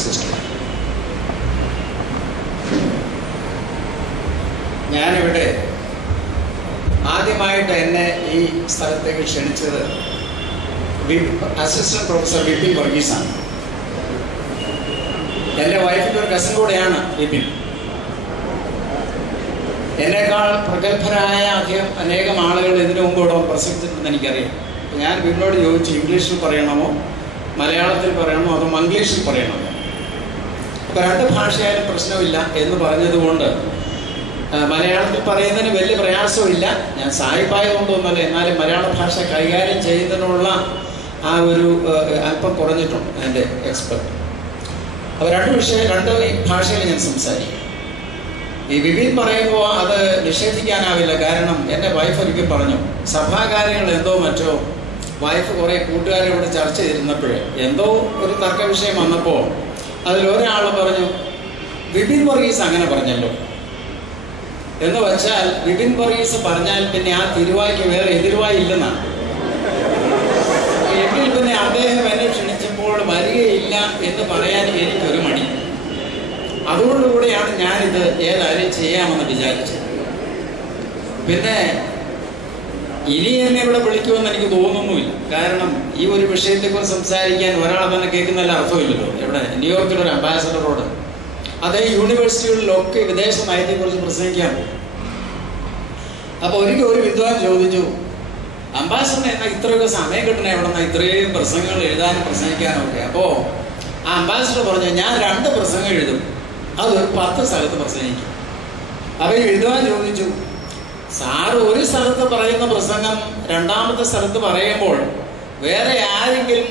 സിസ്റ്റർ. ഞാനിവിടെ ആദ്യമായിട്ട് എന്നെ ഈ സ്ഥലത്തേക്ക് ക്ഷണിച്ചത് അസിസ്റ്റന്റ് പ്രൊഫസർ വിപിൻ വർഗീസാണ്. എൻ്റെ വൈഫിൻ്റെ ഒരു കസിൻ കൂടെയാണ് വിപിൻ. എന്നേക്കാൾ പ്രഗത്ഭരായ അനേകം ആളുകൾ ഇതിനു മുമ്പ് ഇവിടെ പ്രസംഗിച്ചിട്ടുണ്ടെന്ന് എനിക്കറിയാം. ഞാൻ വിപിനോട് ചോദിച്ചു, ഇംഗ്ലീഷിൽ പറയണമോ മലയാളത്തിൽ പറയണമോ അതോ മംഗ്ലീഷിൽ പറയണമോ? അപ്പോൾ രണ്ട് ഭാഷയായാലും പ്രശ്നമില്ല എന്ന് പറഞ്ഞതുകൊണ്ട് മലയാളത്തിൽ പറയുന്നതിന് വലിയ പ്രയാസമില്ല. ഞാൻ സായിപ്പായതുകൊണ്ടൊന്നുമല്ല, എന്നാലും മലയാള ഭാഷ കൈകാര്യം ചെയ്യുന്നതിനുള്ള ആ ഒരു അല്പം കുറഞ്ഞിട്ടുണ്ട് എൻ്റെ എക്സ്പെർട്ട്. അപ്പോൾ രണ്ട് ഭാഷയിൽ ഞാൻ സംസാരിക്കും. ഈ വിപിൻ പറയുമ്പോൾ അത് നിഷേധിക്കാനാവില്ല. കാരണം എൻ്റെ വൈഫ് ഒരിക്കൽ പറഞ്ഞു, സഭാകാര്യങ്ങൾ എന്തോ മറ്റോ വൈഫ് കുറേ കൂട്ടുകാരോട് ചർച്ച ചെയ്തിരുന്നപ്പോഴേ എന്തോ ഒരു തർക്ക വിഷയം വന്നപ്പോൾ അതിലൊരാൾ പറഞ്ഞു, വിപിൻ വർഗീസ് അങ്ങനെ പറഞ്ഞല്ലോ എന്ന് വെച്ചാൽ വിപിൻ വർഗീസ് പറഞ്ഞാൽ പിന്നെ ആ തിരുവായ്ക്ക് വേറെ എതിർവായി ഇല്ലെന്നാണ്. എങ്കിൽ പിന്നെ അദ്ദേഹം എന്നെ ക്ഷണിച്ചപ്പോൾ വരികയില്ല എന്ന് പറയാൻ എനിക്കൊരു മടി. അതോടുകൂടിയാണ് ഞാനിത് ഏതായാലും ചെയ്യാമെന്ന് വിചാരിച്ചത്. പിന്നെ ഇനി എന്നെ ഇവിടെ വിളിക്കുമെന്ന് എനിക്ക് തോന്നുന്നുമില്ല. കാരണം ഈ ഒരു വിഷയത്തെക്കുറിച്ച് സംസാരിക്കാൻ ഒരാളെ തന്നെ കേൾക്കുന്നതിൽ അർത്ഥമില്ലല്ലോ. ഇവിടെ ന്യൂയോർക്കിലൊരു അംബാസഡറോട് അതേ യൂണിവേഴ്സിറ്റികളിലൊക്കെ വിദേശ നയത്തെക്കുറിച്ച് പ്രസംഗിക്കാൻ പോകും. അപ്പോൾ ഒരിക്കൽ ഒരു വിദ്വാൻ ചോദിച്ചു, അംബാസഡർ എന്നാൽ ഇത്രയൊക്കെ സമയം കിട്ടണേ എവിടെ നിന്നാ ഇത്രയും പ്രസംഗങ്ങൾ എഴുതാനും പ്രസംഗിക്കാനും ഒക്കെ? അപ്പോൾ ആ അംബാസഡർ പറഞ്ഞു, ഞാൻ 2 പ്രസംഗം എഴുതും, അതൊരു 10 സ്ഥലത്ത് പ്രസംഗിക്കും. അപ്പോൾ ഈ വിദ്വാൻ ചോദിച്ചു, സാറ് ഒരു സ്ഥലത്ത് പറയുന്ന പ്രസംഗം 2ാമത്തെ സ്ഥലത്ത് പറയുമ്പോൾ വേറെ ആരെങ്കിലും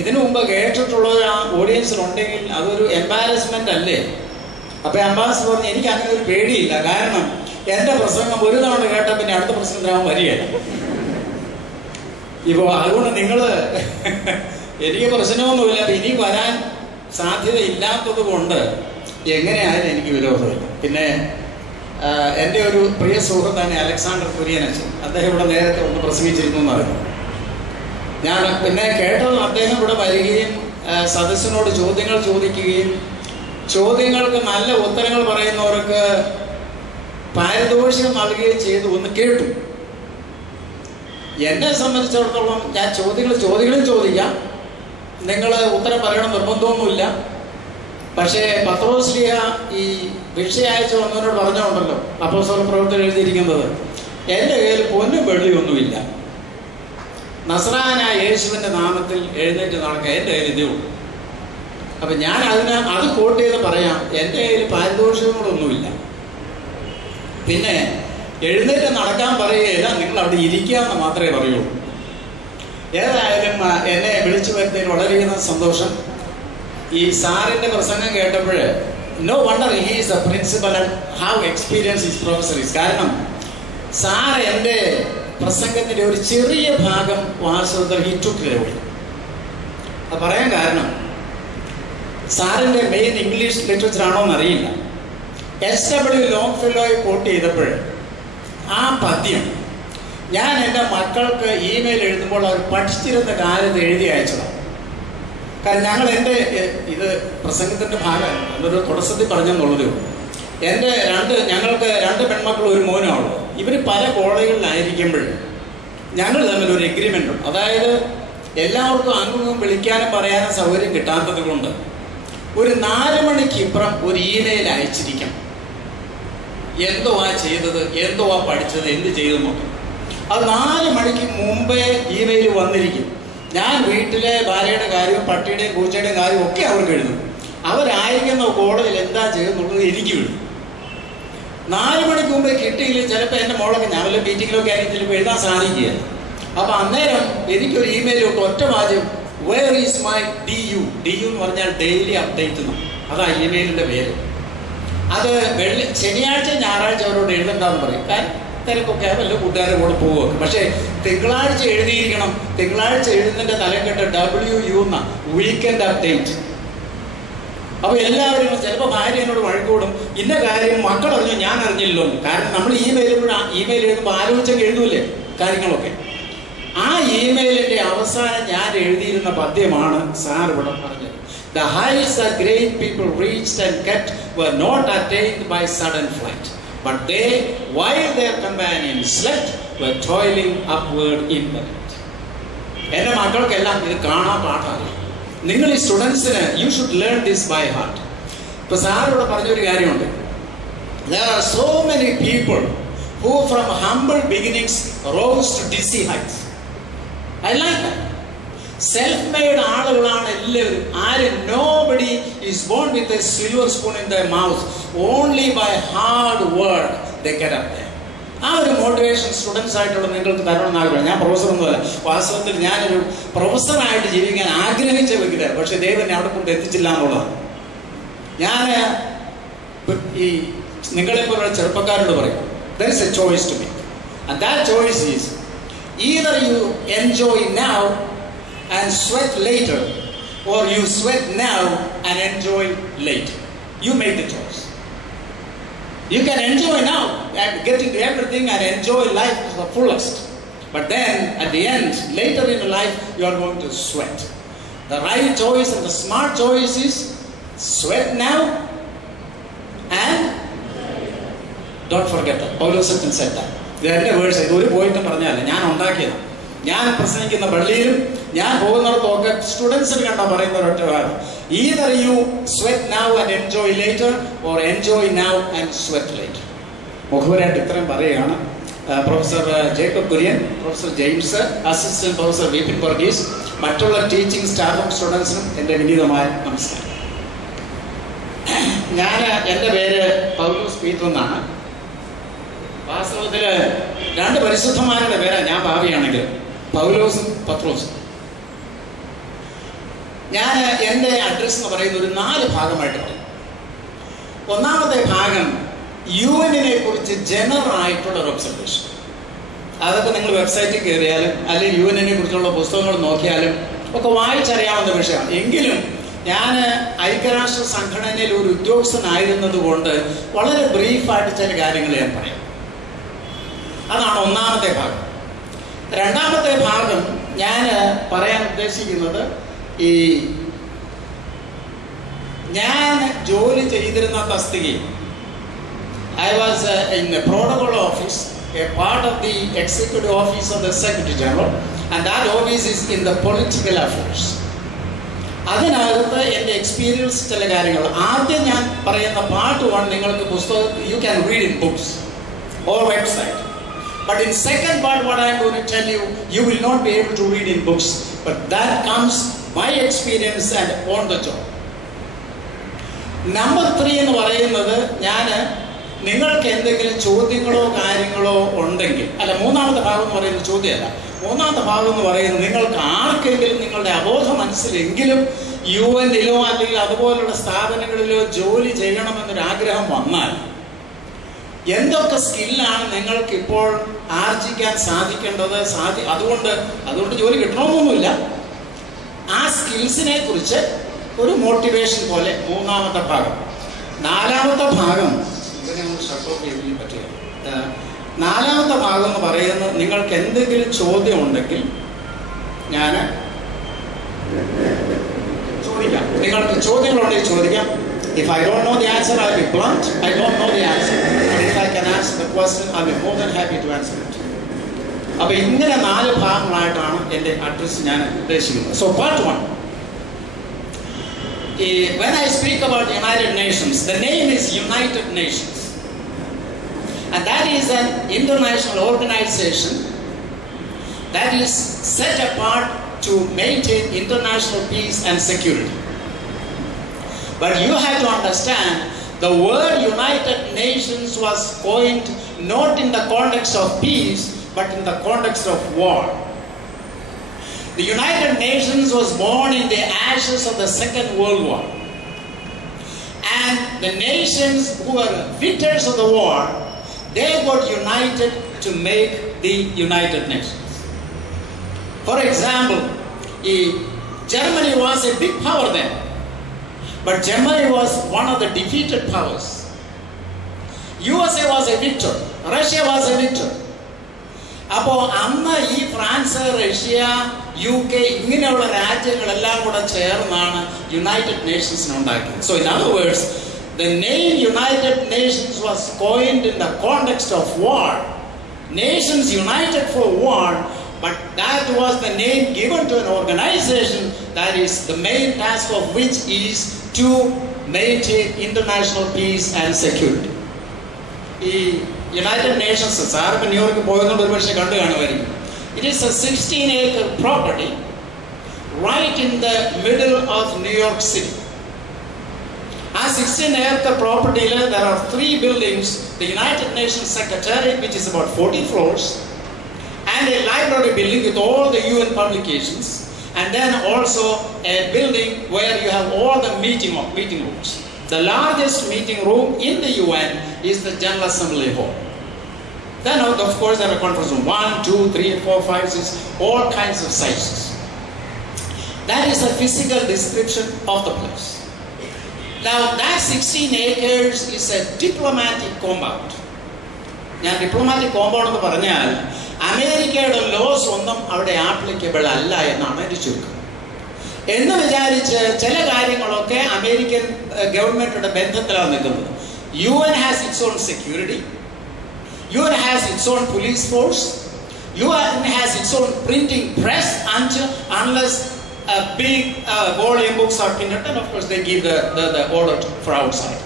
ഇതിനു മുമ്പ് കേട്ടിട്ടുള്ള ആ ഓഡിയൻസിലുണ്ടെങ്കിൽ അതൊരു എംബാരസ്മെന്റ് അല്ലേ? അപ്പൊ അംബാസഡർ പറഞ്ഞു, എനിക്ക് അങ്ങനെ ഒരു പേടിയില്ല. കാരണം എൻ്റെ പ്രസംഗം ഒരു തവണ കേട്ട പിന്നെ അടുത്ത പ്രസംഗത്തിനാവും വരികയില്ല. ഇപ്പോൾ അതുകൊണ്ട് എനിക്ക് പ്രശ്നമൊന്നുമില്ല. ഇനി വരാൻ സാധ്യതയില്ലാത്തത് കൊണ്ട് എങ്ങനെയായാലും എനിക്ക് വിരോധമില്ല. പിന്നെ എൻ്റെ ഒരു പ്രിയ സുഹൃത്താണ് അലക്സാണ്ടർ കുര്യനച്ചൻ. അദ്ദേഹം ഇവിടെ നേരത്തെ ഒന്ന് പ്രസംഗിച്ചിരുന്നു എന്നറിയാം. ഞാൻ പിന്നെ കേട്ടത് അദ്ദേഹം ഇവിടെ വരികയും സദസ്സിനോട് ചോദ്യങ്ങൾ ചോദിക്കുകയും ചോദ്യങ്ങൾക്ക് നല്ല ഉത്തരങ്ങൾ പറയുന്നവർക്ക് പാരിതോഷികം നൽകുകയും ചെയ്തു എന്ന് കേട്ടു. എന്നെ സംബന്ധിച്ചിടത്തോളം ഞാൻ ചോദ്യങ്ങളും ചോദിക്കാം, നിങ്ങൾ ഉത്തരം പറയണം നിർബന്ധമൊന്നുമില്ല. പക്ഷേ പത്രോസ്ലിഹ ഈ ഭിക്ഷ അയച്ചു വന്നവരോട് പറഞ്ഞുകൊണ്ടല്ലോ അപ്പോസ്തല പ്രവൃത്തിയിൽ എഴുതിയിരിക്കുന്നത്, എൻ്റെ കയ്യിൽ പൊന്നും വെള്ളിയൊന്നുമില്ല, നസ്രായനായ യേശുവിൻ്റെ നാമത്തിൽ എഴുന്നേറ്റ് നടക്കുക എൻ്റെ കയ്യിൽ ഇതേ ഉള്ളൂ. അപ്പം ഞാൻ അത് കോട്ട് ചെയ്ത് പറയാം, എൻ്റെ കയ്യിൽ പാരിതോഷികങ്ങളൊന്നുമില്ല. പിന്നെ എഴുന്നേറ്റ് നടക്കാൻ പറയുകയില്ല, നിങ്ങൾ അവിടെ ഇരിക്കാമെന്ന് മാത്രമേ പറയുള്ളൂ. ഏതായാലും എന്നെ വിളിച്ചു വരുന്നതിൽ വളരെയധികം സന്തോഷം. ഈ സാറിൻ്റെ പ്രസംഗം കേട്ടപ്പോൾ no wonder he is a principal and how experience his professor is. കാരണം സാർ എൻ്റെ പ്രസംഗത്തിൻ്റെ ഒരു ചെറിയ ഭാഗം വാസ്തവത്തിൽ ഹി ടുക്ക് എവിടെ. അത് പറയാൻ കാരണം സാറിൻ്റെ മെയിൻ ഇംഗ്ലീഷ് ലിറ്ററേച്ചർ ആണോ എന്നറിയില്ല. SW ലോങ്ഫെല്ലോയെ കോട്ട് ചെയ്തപ്പോൾ ആ പദ്യം ഞാൻ എൻ്റെ മക്കൾക്ക് ഇമെയിൽ എഴുതുമ്പോൾ അവർ പഠിച്ചിരുന്ന കാലത്ത് എഴുതി അയച്ചതാണ്. കാരണം ഇത് പ്രസംഗത്തിൻ്റെ ഭാഗം എന്നൊരു തുടക്കത്തിൽ പറഞ്ഞെന്നുള്ളതേ ഉള്ളൂ. ഞങ്ങൾക്ക് 2 പെൺമക്കളും ഒരു മോനുമാണ്. ഇവർ പല കോളേജുകളിലായിരിക്കുമ്പോൾ ഞങ്ങൾ തമ്മിലൊരു എഗ്രിമെൻ്റ് ഉണ്ട്. അതായത് എല്ലാവർക്കും അങ്ങും വിളിക്കാനും പറയാനും സൗകര്യം കിട്ടാത്തത് കൊണ്ട് ഒരു 4 മണിക്കിപ്പുറം ഒരു ഇമെയിൽ അയച്ചിരിക്കണം. എന്തോ ചെയ്തത്, എന്തോ പഠിച്ചത്, എന്ത് ചെയ്തു നോക്കും. അത് 4 മണിക്ക് മുമ്പേ ഇമെയിൽ വന്നിരിക്കും. ഞാൻ വീട്ടിലെ ഭാര്യയുടെ കാര്യവും പട്ടിയുടെയും പൂച്ചയുടെയും കാര്യവും ഒക്കെ അവർക്ക് എഴുതും. അവരായിരിക്കുന്ന കോളേജിൽ എന്താ ചെയ്യുന്നുള്ളത് എനിക്ക് എഴുതും. 4 മണിക്ക് മുമ്പേ കിട്ടിയില്ല. ചിലപ്പോൾ എൻ്റെ മോളൊക്കെ ഞാൻ വല്ല മീറ്റിങ്ങിലൊക്കെ ആയിരിക്കും ചിലപ്പോൾ എഴുതാൻ സാധിക്കുകയില്ല. അപ്പം അന്നേരം എനിക്കൊരു ഇമെയിൽ ഇട്ട് ഒറ്റ വാചകം, വേർ ഈസ് മൈ DU എന്ന് പറഞ്ഞാൽ ഡെയിലി അപ്ഡേറ്റ് എന്നാണ്. അതാ ഇമെയിലിൻ്റെ പേര്. അത് ശനിയാഴ്ച ഞായറാഴ്ച അവരോട് എഴുതണ്ടെന്ന് പറയും. കാരണം തിരക്കൊക്കെ വല്ല കൂട്ടുകാരുടെ കൂടെ പോവുക. പക്ഷേ തിങ്കളാഴ്ച എഴുതിയിരിക്കണം. തിങ്കളാഴ്ച എഴുതുന്നതിൻ്റെ തലക്കെട്ട് WU എന്ന വീക്കെൻഡ് അപ്ഡേറ്റ്. അപ്പോൾ എല്ലാവരും ചിലപ്പോൾ ഭാര്യ എന്നോട് വഴക്കൂടും, ഇന്ന കാര്യം മക്കൾ അറിഞ്ഞു ഞാൻ അറിഞ്ഞില്ലല്ലോ. കാരണം നമ്മൾ ഇമെയിൽ എഴുതുമ്പോൾ ആലോചിച്ചൊക്കെ എഴുതൂലേ കാര്യങ്ങളൊക്കെ. ആ ഇമെയിലിൻ്റെ അവസാനം ഞാൻ എഴുതിയിരുന്ന പദ്യമാണ് സാർ ഇവിടെ പറഞ്ഞത്. The heights that great people reached and kept were not attained by sudden flight, but they, while their companions slept, were toiling upward in the night. എൻ്റെ മക്കൾക്കെല്ലാം ഇത് കാണാൻ പാഠമാണ്. നിങ്ങൾ ഈ സ്റ്റുഡൻസിന് you should learn this by heart. ഇപ്പോൾ സാറിവിടെ പറഞ്ഞൊരു കാര്യമുണ്ട്. There are so many people who from humble beginnings rose to dizzy heights. I like that. Self-made ആളുകളാണ് എല്ലാവരും. ആരും nobody is born with a silver spoon in their mouth. Only by hard work they get up there. ആ ഒരു motivation students ആയിട്ടുള്ള നിങ്ങൾക്ക് തരണമെന്ന് ആഗ്രഹം. ഞാൻ പ്രൊഫസറൊന്നുമല്ല. വാസ്തവത്തിൽ ഞാനൊരു പ്രൊഫസറായിട്ട് ജീവിക്കാൻ ആഗ്രഹിച്ച വ്യക്തിയാണ്. പക്ഷെ ദൈവം എന്നെ അവിടെ കൊണ്ട് എത്തിച്ചില്ല എന്നുള്ളതാണ്. ഞാൻ ഈ നിങ്ങളെപ്പോലുള്ള ചെറുപ്പക്കാരോട് പറയും, there is a choice to make, and that choice is either you enjoy now and sweat later, or you sweat now and enjoy later. You make the choice. You can enjoy now and get into everything and enjoy life to the fullest, but then at the end, later in life, you are going to sweat. The right choice and the smart choice is sweat now and don't forget that. Paulose said that. ഇത് എൻ്റെ വേർഡ്സ്. ഇത് ഒരു പോയിന്റും പറഞ്ഞാലേ ഞാൻ ഉണ്ടാക്കിയത്. ഞാൻ പ്രസംഗിക്കുന്ന പള്ളിയിലും ഞാൻ പോകുന്നിടത്തൊക്കെ സ്റ്റുഡൻസിന് കണ്ടാൽ പറയുന്ന ഒരൊറ്റ കാര്യം, either you sweat now and enjoy later, or enjoy now and sweat later. മുഖവരായിട്ട് ഇത്രയും പറയുകയാണ്. Professor Jacob Kurian, professor James, assistant professor Vipin വർഗീസ്, മറ്റുള്ള ടീച്ചിങ് സ്റ്റാഫും സ്റ്റുഡൻസിനും എൻ്റെ വിനീതമായ നമസ്കാരം. എൻ്റെ പേര് പൗലോസ് പീറ്റർ എന്നാണ്. വാസ്തവത്തിൽ രണ്ട് പരിശുദ്ധന്മാരുടെ പേരാണ് ഞാൻ ഭാവിയാണെങ്കിൽ, പൗലോസും പത്രോസും. ഞാൻ എൻ്റെ അഡ്രസ്സ് എന്ന് പറയുന്ന ഒരു 4 ഭാഗമായിട്ട് പറയും. ഒന്നാമത്തെ ഭാഗം UN കുറിച്ച് ജനറൽ ആയിട്ടുള്ള ഒരു ഒബ്സർവേഷൻ. അതൊക്കെ നിങ്ങൾ വെബ്സൈറ്റിൽ കയറിയാലും അല്ലെങ്കിൽ UN കുറിച്ചുള്ള പുസ്തകങ്ങൾ നോക്കിയാലും ഒക്കെ വായിച്ചറിയാവുന്ന വിഷയമാണ്. എങ്കിലും ഞാൻ ഐക്യരാഷ്ട്ര സംഘടനയിൽ ഒരു ഉദ്യോഗസ്ഥനായിരുന്നത് കൊണ്ട് വളരെ ബ്രീഫായിട്ട് ചില കാര്യങ്ങൾ ഞാൻ പറയാം. അതാണ് ഒന്നാമത്തെ ഭാഗം. രണ്ടാമത്തെ ഭാഗം ഞാൻ പറയാൻ ഉദ്ദേശിക്കുന്നത്, ഈ ഞാൻ ജോലി ചെയ്തിരുന്ന തസ്തികയിൽ I was in the protocol office, a part of the executive office of the Secretary General, and that office is in the political affairs. അതിനകത്ത് എൻ്റെ എക്സ്പീരിയൻസ് ചില കാര്യങ്ങൾ. ആദ്യം ഞാൻ പറയുന്ന പാർട്ട് 1 നിങ്ങൾക്ക് പുസ്തകം you can read in books or website. But in second part, what I am going to tell you, you will not be able to read in books. But that comes my experience and on the job. Number 3 എന്ന് പറയുന്നത്, ഞാൻ നിങ്ങൾക്ക് എന്തെങ്കിലും ചോദ്യങ്ങളോ കാര്യങ്ങളോ ഉണ്ടെങ്കിൽ, അല്ല, മൂന്നാമത്തെ ഭാഗം എന്ന് പറയുന്നത് ചോദ്യമല്ല. മൂന്നാമത്തെ ഭാഗം എന്ന് പറയുന്നത്, നിങ്ങൾക്ക് ആർക്കെങ്കിലും നിങ്ങളുടെ അബോധ മനസ്സിലെങ്കിലും UN-ലോ അല്ലെങ്കിൽ അതുപോലുള്ള സ്ഥാപനങ്ങളിലോ ജോലി ചെയ്യണമെന്നൊരാഗ്രഹം വന്നാൽ എന്തൊക്കെ സ്കില്ലാണ് നിങ്ങൾക്ക് ഇപ്പോൾ ആർജിക്കാൻ സാധിക്കേണ്ടത്, അതുകൊണ്ട് ജോലി കിട്ടണമെന്നൊന്നുമില്ല. ആ സ്കിൽസിനെ കുറിച്ച് ഒരു മോട്ടിവേഷൻ പോലെ മൂന്നാമത്തെ ഭാഗം. നാലാമത്തെ ഭാഗം നാലാമത്തെ ഭാഗം എന്ന് പറയുന്നത്, നിങ്ങൾക്ക് എന്തെങ്കിലും ചോദ്യം ഉണ്ടെങ്കിൽ ഞാൻ ചോദിക്കാം. നിങ്ങൾക്ക് ചോദ്യങ്ങളുണ്ടെങ്കിൽ ചോദിക്കാം. If I don't know the answer, I'll be blunt. I don't know the answer. And if I can answer the question, I'll be more than happy to answer it. അപ്പോൾ ഇങ്ങനെ 4 ഭാഗങ്ങളായിട്ടാണ് എൻ്റെ അഡ്രസ്സ് ഞാൻ ഉദ്ദേശിക്കുന്നത്. So part 1. When I speak about the United Nations, the name is United Nations. And that is an international organization that is set apart to maintain international peace and security. But you have to understand, the word United Nations was coined not in the context of peace, but in the context of war. The United Nations was born in the ashes of the Second World War. And the nations who were victors of the war, they got united to make the United Nations. For example, Germany was a big power then. But Germany was one of the defeated powers. USA was a victor. Russia was a victor. അപ്പോൾ അന്ന് ഈ France, Russia, UK ഇങ്ങനെയുള്ള രാജ്യങ്ങളെല്ലാം കൂടെ ചേർന്നാണ് യുണൈറ്റഡ് നേഷൻസിനെ ഉണ്ടാക്കിയത്. So in other words, the name United Nations was coined in the context of war. Nations united for war, but that was the name given to an organization that is the main task of which is to maintain international peace and security. ഈ United Nations സാറിപ്പോൾ ന്യൂയോർക്ക് പോയതുകൊണ്ട് ഒരു പക്ഷേ കണ്ടു കാണുമായിരിക്കും. It is a 16-acre property right in the middle of New York City. ആ 16-acre property there are 3 buildings: the United Nations Secretariat, which is about 40 floors, and a library building with all the UN publications, and then also a building where you have all the meeting rooms. The largest meeting room in the UN is the General Assembly Hall. Then of course there are conference rooms 1, 2, 3, 4, 5, 6, all kinds of sizes. That is a physical description of the place. Now that 16 acres is a diplomatic compound. ഞാൻ diplomatic compound എന്ന് പറഞ്ഞാൽ അമേരിക്കയുടെ ലോസ് ഒന്നും അവിടെ ആപ്ലിക്കബിൾ അല്ല എന്നാണ് എൻ്റെ ചുരുക്കം. എന്ന് വിചാരിച്ച് ചില കാര്യങ്ങളൊക്കെ അമേരിക്കൻ ഗവൺമെന്റിന്റെ ബന്ധത്തിലാണ് നിൽക്കുന്നത്. UN has its own security. UN has its own police force. UN has its own printing press unless big volume books are printed, and of course they give the order for outside.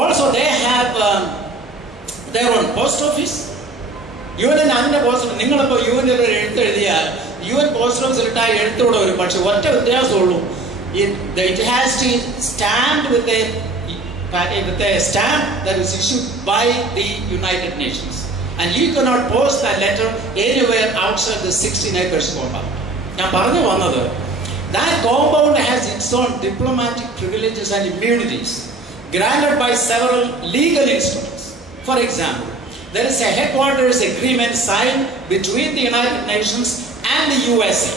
Also they have their own post office. UN അങ്ങനെ പോസ്റ്റ്, നിങ്ങളിപ്പോൾ UN ഒരു എഴുത്ത് എഴുതിയാൽ UN post ഓഫീസിൽ ഇട്ടാൽ എഴുത്തോടെ വരും. പക്ഷെ ഒറ്റ വ്യത്യാസമുള്ളൂ, it has to stand with a stamp that is issued by the United Nations, and you cannot post that letter anywhere outside the 16 acres compound. ഞാൻ പറഞ്ഞു വന്നത്, that compound has its own diplomatic privileges and immunities granted by several legal instruments. For example, there is a headquarters agreement signed between the United Nations and the USA.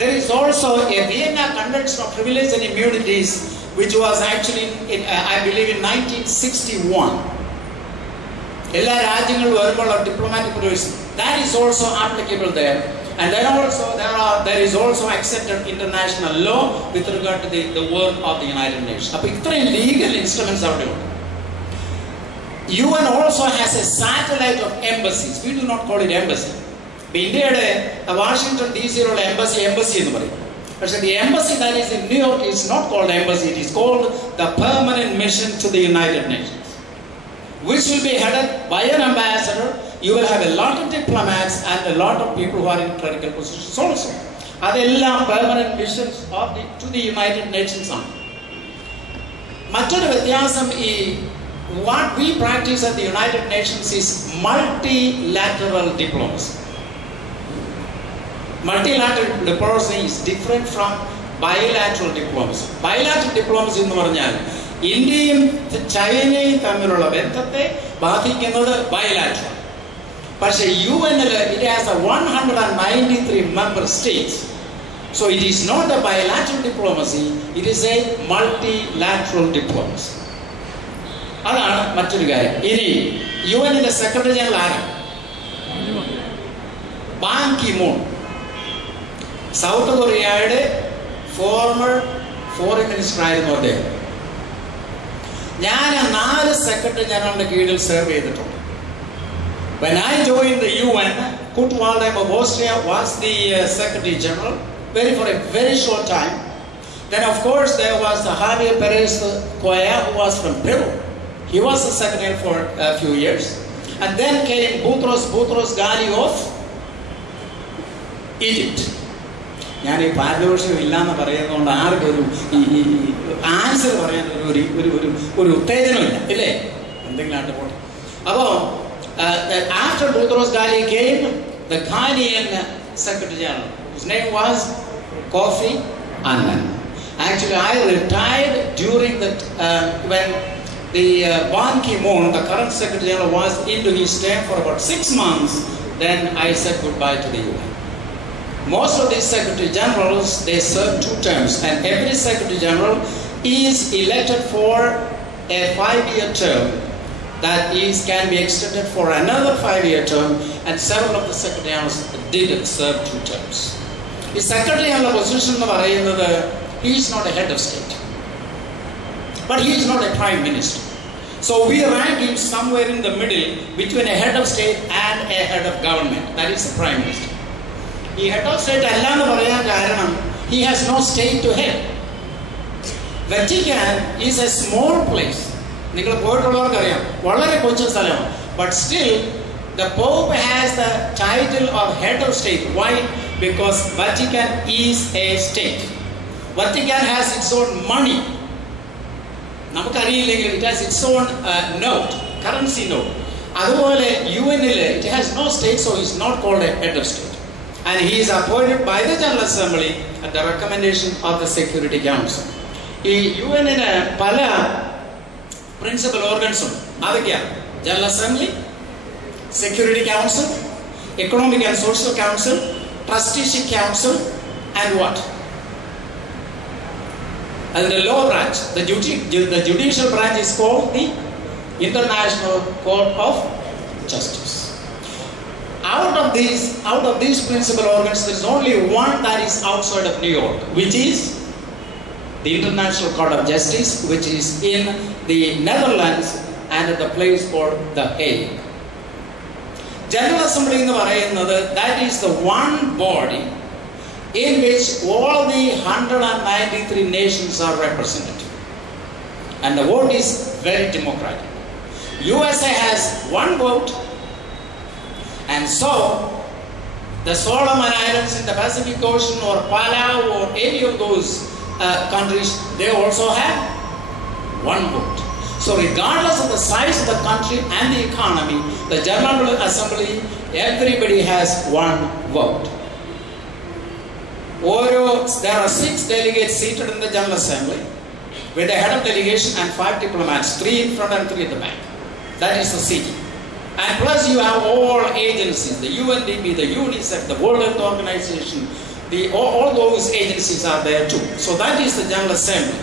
There is also a Vienna Convention of Privileges and Immunities, which was actually I believe in 1961. എല്ലാ രാജ്യങ്ങളും വരുമ്പോൾ diplomatic privileges, that is also applicable there. And then also there is also accepted international law with regard to the work of the United Nations. അപ്പോൾ ഇത്രയും legal instruments അവിടെ ഉണ്ട്. UN also has a satellite of embassies. We do not call it embassy. ഇന്ത്യയുടെ വാഷിംഗ്ടൺ DC-യിലുള്ള embassy എന്ന് പറയും. പക്ഷേ the embassy that is in New York is not called embassy. It is called the Permanent Mission to the United Nations, which will be headed by an ambassador. You will have a lot of diplomats and a lot of people who are in critical positions also. അതെല്ലാം permanent missions to the United Nations ആണ്. മറ്റൊരു വ്യത്യാസം, what we practice at the United Nations is multilateral diplomacy. Multilateral diplomacy is different from bilateral diplomacy. Bilateral diplomacy എന്ന് പറഞ്ഞാൽ ഇന്ത്യയും ചൈനയും തമ്മിലുള്ള ബന്ധത്തെ ബാധിക്കുന്നത് ബൈലാറ്ററൽ. പക്ഷേ UN-ൽ it has a 193 member states. So it is not a bilateral diplomacy, it is a multilateral diplomacy. അതാണ് മറ്റൊരു കാര്യം. ഇനി UN-ന്റെ സെക്രട്ടറി ജനറൽ ആരാണ്? ബാൻ കി മൂൺ, സൗത്ത് കൊറിയയുടെ ഫോർമർ ഫോറിൻ മിനിസ്റ്റർ ആയിരുന്നു അദ്ദേഹം. ഞാൻ 4 സെക്രട്ടറി ജനറലിന്റെ കീഴിൽ സെർവ് ചെയ്തിട്ടുണ്ട്. When I joined the UN, Kottayam of Austria was the Secretary General for a very short time. Then of course there was Javier Perez Coya, who was from Peru. He was the secretary for a few years. And then came Boutros Ghali of Egypt. ഞാൻ ഈ പാരദോഷം ഇല്ലാന്ന് പറയുന്നതുകൊണ്ട് ആർക്കൊരു ആൻസർ പറയാൻ ഒരു ഉത്തേജനമില്ല, ഇല്ലേ? എന്തെങ്കിലും പോട്ടെ. അപ്പോൾ after Boutros Ghali came the Ghanaian Secretary General, whose name was Kofi Annan. Actually, I retired during that when the Ban Ki Moon, the current Secretary General, was into his term for about 6 months. Then I said goodbye to the UN. Most of these Secretary Generals, they serve 2 terms, and every Secretary General is elected for a 5-year term that can be extended for another 5-year term, and several of the Secretary Generals did serve 2 terms. The Secretary General position he is not a head of state, but he is not a prime minister. So we rank him somewhere in the middle between a head of state and a head of government. That is the prime minister. He head of state he has no state to head. Vatican is a small place. But still, the Pope has the title of head of state. Why? Because Vatican is a state. Vatican has its own money. It has its own note, currency note. It has no state, so he is not called a head of state. And he is appointed by the General Assembly at the recommendation of the Security Council. UN in pala principal organs General Assembly, Security Council, Economic and Social Council, Trusteeship Council, and what? And the law branch, the judicial branch is called the International Court of Justice. Out of these principal organs, there is only one that is outside of New York, which is the International Court of Justice, which is in the Netherlands and at the place called The Hague. General Assembly that is the one body in which all the 193 nations are represented. And the vote is very democratic. USA has 1 vote, and so the Solomon Islands in the Pacific Ocean or Palau or any of those countries, they also have 1 vote. So regardless of the size of the country and the economy, the General Assembly, everybody has 1 vote. There are 6 delegates seated in the General Assembly with the head of delegation and 5 diplomats, 3 in front and 3 at the back. That is the seating. And plus you have all agencies, the UNDP, the UNICEF, the World Health Organization, all those agencies are there too. So that is the General Assembly.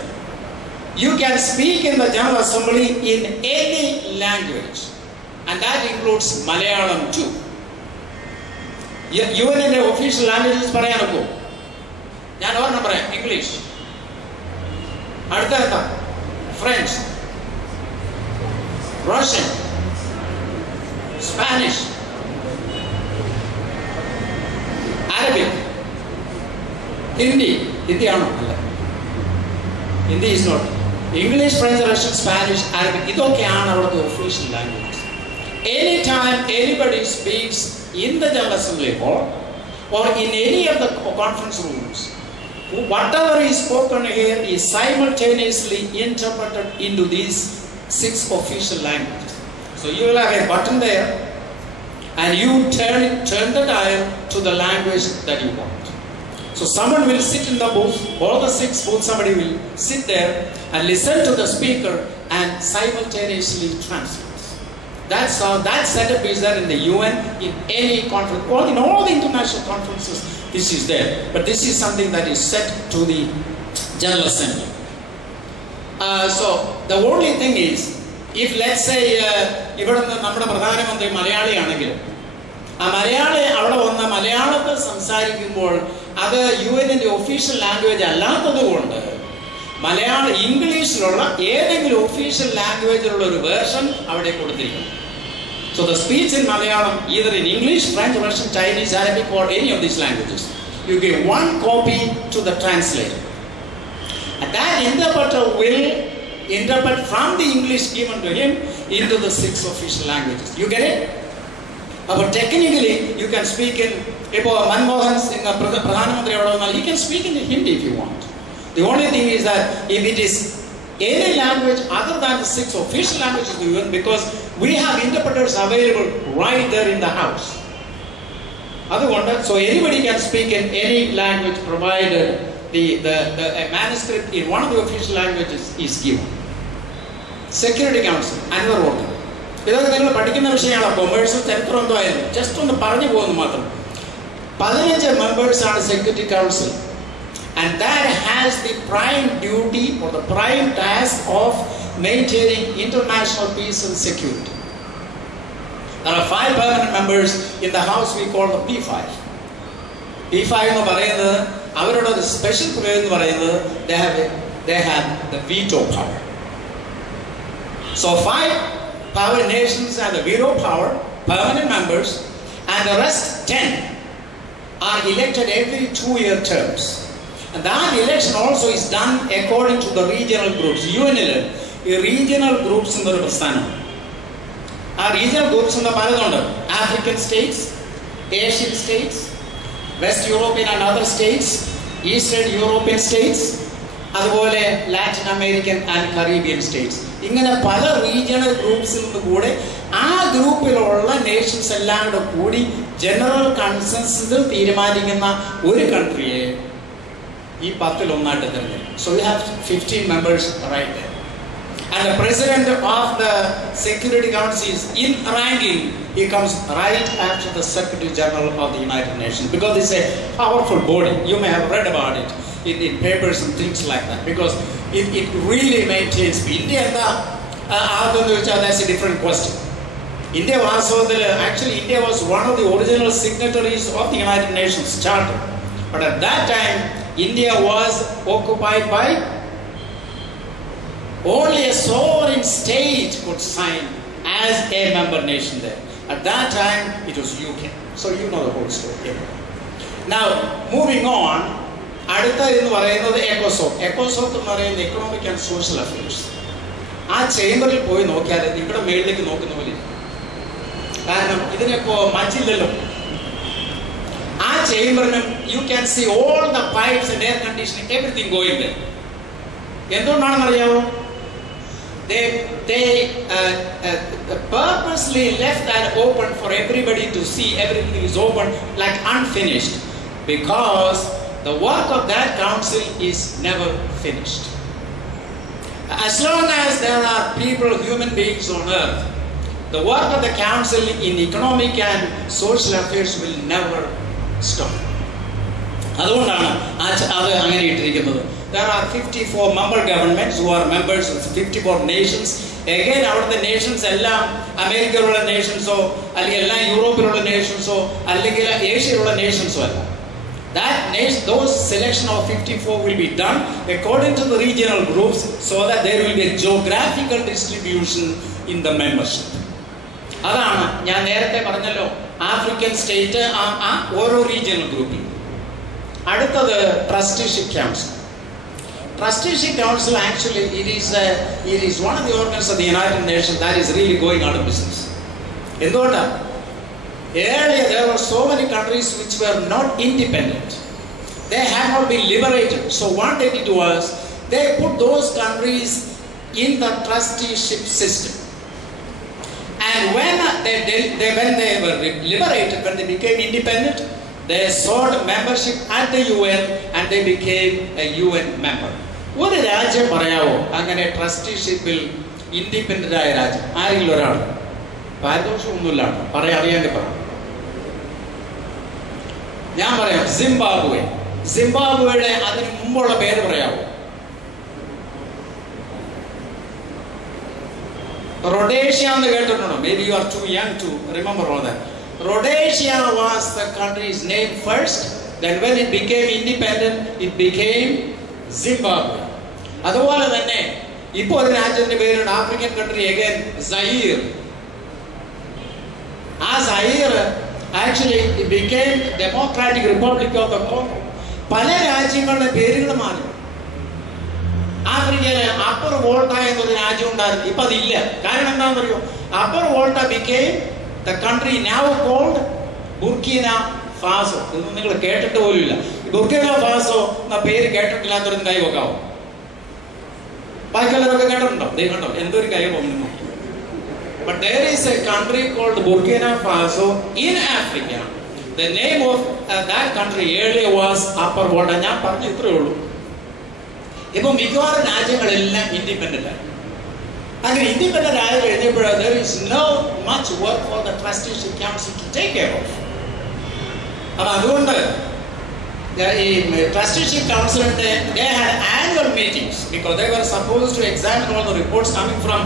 You can speak in the General Assembly in any language, and that includes Malayalam too. UN official languages English, French, Russian, Spanish, Arabic, Hindi is not. English, French, Russian, Spanish, Arabic, these are the official languages. Anytime anybody speaks in the General Assembly hall or in any of the conference rooms, whatever is spoken here is simultaneously interpreted into these 6 official languages. So you will have a button there, and you turn the dial to the language that you want. So someone will sit in the booth, all the 6 booths, somebody will sit there and listen to the speaker and simultaneously translate. That's how that setup is there in the UN, in any conference, in all the international conferences, this is there. But this is something that is set to the General Assembly. So the only thing is, if let's say, അത് യുഎന്നിന്റെ official language അല്ലാത്തത് കൊണ്ട് ഇംഗ്ലീഷിലുള്ള ഏതെങ്കിലും ഒഫീഷ്യൽ ലാംഗ്വേജിലുള്ള ഒരു വേർഷൻ അവിടെ കൊടുത്തിരിക്കണം. So the speech in Malayalam, either in English, French, Russian, Chinese, Arabic, or any of these languages, you give 1 copy to the translator, and that interpreter will interpret from the English given to him into the 6 official languages. You get it? But technically, you can speak in Manmohan Singh, Pradhan Mantri, he can speak in Hindi if you want. The only thing is that if it is any language other than the 6 official languages of the UN, because we have interpreters available right there in the house. So anybody can speak in any language provided the manuscript in one of the official languages is given. Security Council, another organ. ഇതൊക്കെ നിങ്ങൾ പഠിക്കുന്ന വിഷയമാണ്. കൊമേഴ്സും ചരിത്രം എന്തോ ആയിരുന്നു, ജസ്റ്റ് ഒന്ന് പറഞ്ഞു പോകുന്നു മാത്രം. 15 മെമ്പേഴ്സാണ് security council, and that has the prime duty or the prime task of maintaining international peace and security. There are 5 permanent members in the house we call the P5. P5 എന്ന് പറയുന്നത് അവരുടെ ഒരു സ്പെഷ്യൽ പ്രയോഗം എന്ന് പറയുന്നത് they have the veto power. So 5 power nations have the veto power, permanent members, and the rest 10 are elected every 2-year terms. And that election also is done according to the regional groups. UNL, regional groups in the പ്രസ്ഥാനം. ആ regional groups in the പലതുണ്ട്. African states, Asian states, West European and other states, Eastern European states, അതുപോലെ Latin American and Caribbean states. ഇങ്ങനെ പല റീജിയണൽ ഗ്രൂപ്പ്സിൽ നിന്ന് കൂടെ ആ ഗ്രൂപ്പിലുള്ള നേഷൻസ് എല്ലാം കൂടി ജനറൽ കൺസെൻസസിൽ തീരുമാനിക്കുന്ന ഒരു കൺട്രിയെ ഈ 10-1 തിരഞ്ഞെടുക്കും. So we have 15 members right there. And the president of the Security Council is in ranking. He comes right after the Secretary General of the United Nations, because it's a powerful body. You may have read about it in papers and things like that, because it really maintains peace. India, that's a different question. India was one of the original signatories of the United Nations Charter. But at that time, India was occupied by only a sovereign state could sign as a member nation there. At that time, it was UK. So you know the whole story. Now, moving on, അടുത്ത എന്ന് പറയുന്നത് എക്കോസോക്ക്. എക്കോസോക്ക് എന്ന് പറയുന്നത് economic and social affairs. ആ ചേംബറിൽ പോയി നോക്കിയാൽ ഇവിടെ മേളിലേക്ക് നോക്കുന്ന പോലെ, കാരണം ഇതിനിപ്പോ മച്ചില്ലല്ലോ. ആ ചേംബറിനും you can see all the pipes and air conditioning, everything going there. എന്തുകൊണ്ടാണെന്ന് അറിയാമോ? They purposely left that open for everybody to see. Everything is open, like unfinished, because the work of that council is never finished. As long as there are people, human beings on earth, the work of the council in economic and social affairs will never stop. അതുകൊണ്ടാണ് അത് അങ്ങനെ ഇട്ടിരിക്കുന്നത്. There are 54 member governments who are members of 54 nations. Again, അവിടുത്തെ nations എല്ലാം അമേരിക്കയിലുള്ള നേഷൻസോ അല്ലെങ്കിൽ എല്ലാം യൂറോപ്പിലുള്ള നേഷൻസോ അല്ലെങ്കിൽ ഏഷ്യയിലുള്ള നേഷൻസോ അല്ല. Those selection of 54 will be done according to the regional groups, so that there will be a geographical distribution in the membership. അതാണ് ഞാൻ നേരത്തെ പറഞ്ഞല്ലോ, ആഫ്രിക്കൻ സ്റ്റേറ്റ് ആ ഓരോ റീജിയണൽ ഗ്രൂപ്പിൽ. അടുത്തത് trusteeship council. Trusteeship Council, actually, it is one of the organs of the United Nations that is really going out of business. എന്തുകൊണ്ടാണ്? Earlier there were so many countries which were not independent. They had not been liberated. So what they did was, they put those countries in the trusteeship system. And when they were liberated, when they became independent, they sought membership at the UN and they became a UN member. ഒരു രാജ്യം പറയാവോ അങ്ങനെ ട്രസ്റ്റിഷിപ്പിൽ ഇൻഡിപെൻഡന്റ് ആയ രാജ്യം? ആരെങ്കിലും ഒരാൾ? പാരിതോഷികമൊന്നുമില്ല, അറിയാമെങ്കിൽ പറ. ഞാൻ പറയാം, സിംബാബ്വെ. സിംബാബ്വെയുടെ അതിന് മുമ്പുള്ള പേര് പറയാവോ? റൊഡേഷ്യ എന്ന് കേട്ടിട്ടുണ്ടോ? Maybe you are too young to remember all that. Rhodesia was the country's name first. Then when it became independent, it became Zimbabwe. അതുപോലെ തന്നെ ഇപ്പോൾ ഒരു രാജ്യത്തിന്റെ പേരുണ്ട്, ആഫ്രിക്കൻ കൺട്രി, അഗൈൻ സയീർ. ആ Zaire actually it became Democratic Republic of the Congo. പല രാജ്യങ്ങളുടെ പേരുകൾ മാറി. ആഫ്രിക്കയിലെ അപ്പർ വോൾട്ട എന്നൊരു രാജ്യം ഉണ്ടായിരുന്നു, ഇപ്പൊ അതില്ല. കാരണം എന്താണെന്ന് അറിയോ? അപ്പർ വോൾട്ട became the country now called Burkina Faso. ഇതൊന്നും നിങ്ങൾ കേട്ടിട്ട് പോലും ഇല്ല. ബുർക്കിന ഫാസോ എന്ന പേര് കേട്ടിട്ടില്ലാത്തൊരു കൈ വെക്കാവോ? ബാക്കിയുള്ളവരൊക്കെ കേട്ടിട്ടുണ്ടോ? കണ്ടോ എന്തൊരു കൈ പോകുന്നു. But there is a country called Burkina Faso in Africa. The name of that country earlier was Upper Volta. ഞാൻ പറഞ്ഞു ഇത്രയേ ഉള്ളൂ. ഇപ്പൊ മിക്കവാറും രാജ്യങ്ങളെല്ലാം ഇൻഡിപെൻഡന്റ് ആയി. അങ്ങനെ ഇൻഡിപെൻഡന്റ് ആയി കഴിഞ്ഞപ്പോൾ there is no much work for the trusteeship council to take care of. അപ്പൊ അതുകൊണ്ട് ഈ ട്രസ്റ്റിഷിപ്പ് കൗൺസിലിന്റെ they had annual meetings because they were supposed to examine all the reports coming from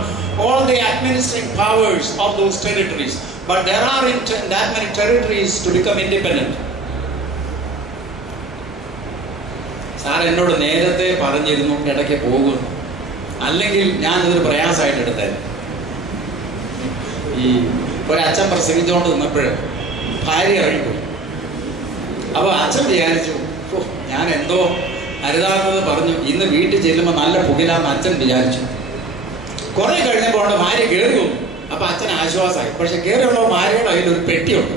all the administering powers of those territories. But there aren't that many territories to become independent. Sir എന്നോട് നേരത്തെ പറഞ്ഞിരുന്നു ഇടയ്ക്ക് പോകുന്നു, അല്ലെങ്കിൽ ഞാനിതൊരു പ്രയാസമായിട്ട് എടുത്തായിരുന്നു. ഈ ഒരച്ഛൻ പ്രസംഗിച്ചുകൊണ്ട് നിന്നപ്പോൾ ഭാര്യ ഇറങ്ങിപ്പോയി. അപ്പോൾ അച്ഛൻ വിചാരിച്ചു, ഞാൻ എന്തോ അരുതാത്തത് പറഞ്ഞു, ഇന്ന് വീട്ടിൽ ചെല്ലുമ്പോൾ നല്ല പുകിലാന്ന് അച്ഛൻ വിചാരിച്ചു. കുറെ കഴിഞ്ഞപ്പോൾ അവിടെ ഭാര്യ കയറി വന്നു. അപ്പം അച്ഛൻ ആശ്വാസമായി. പക്ഷെ കയറിയുള്ള ഭാര്യയുടെ കയ്യിലൊരു പെട്ടിയുണ്ട്.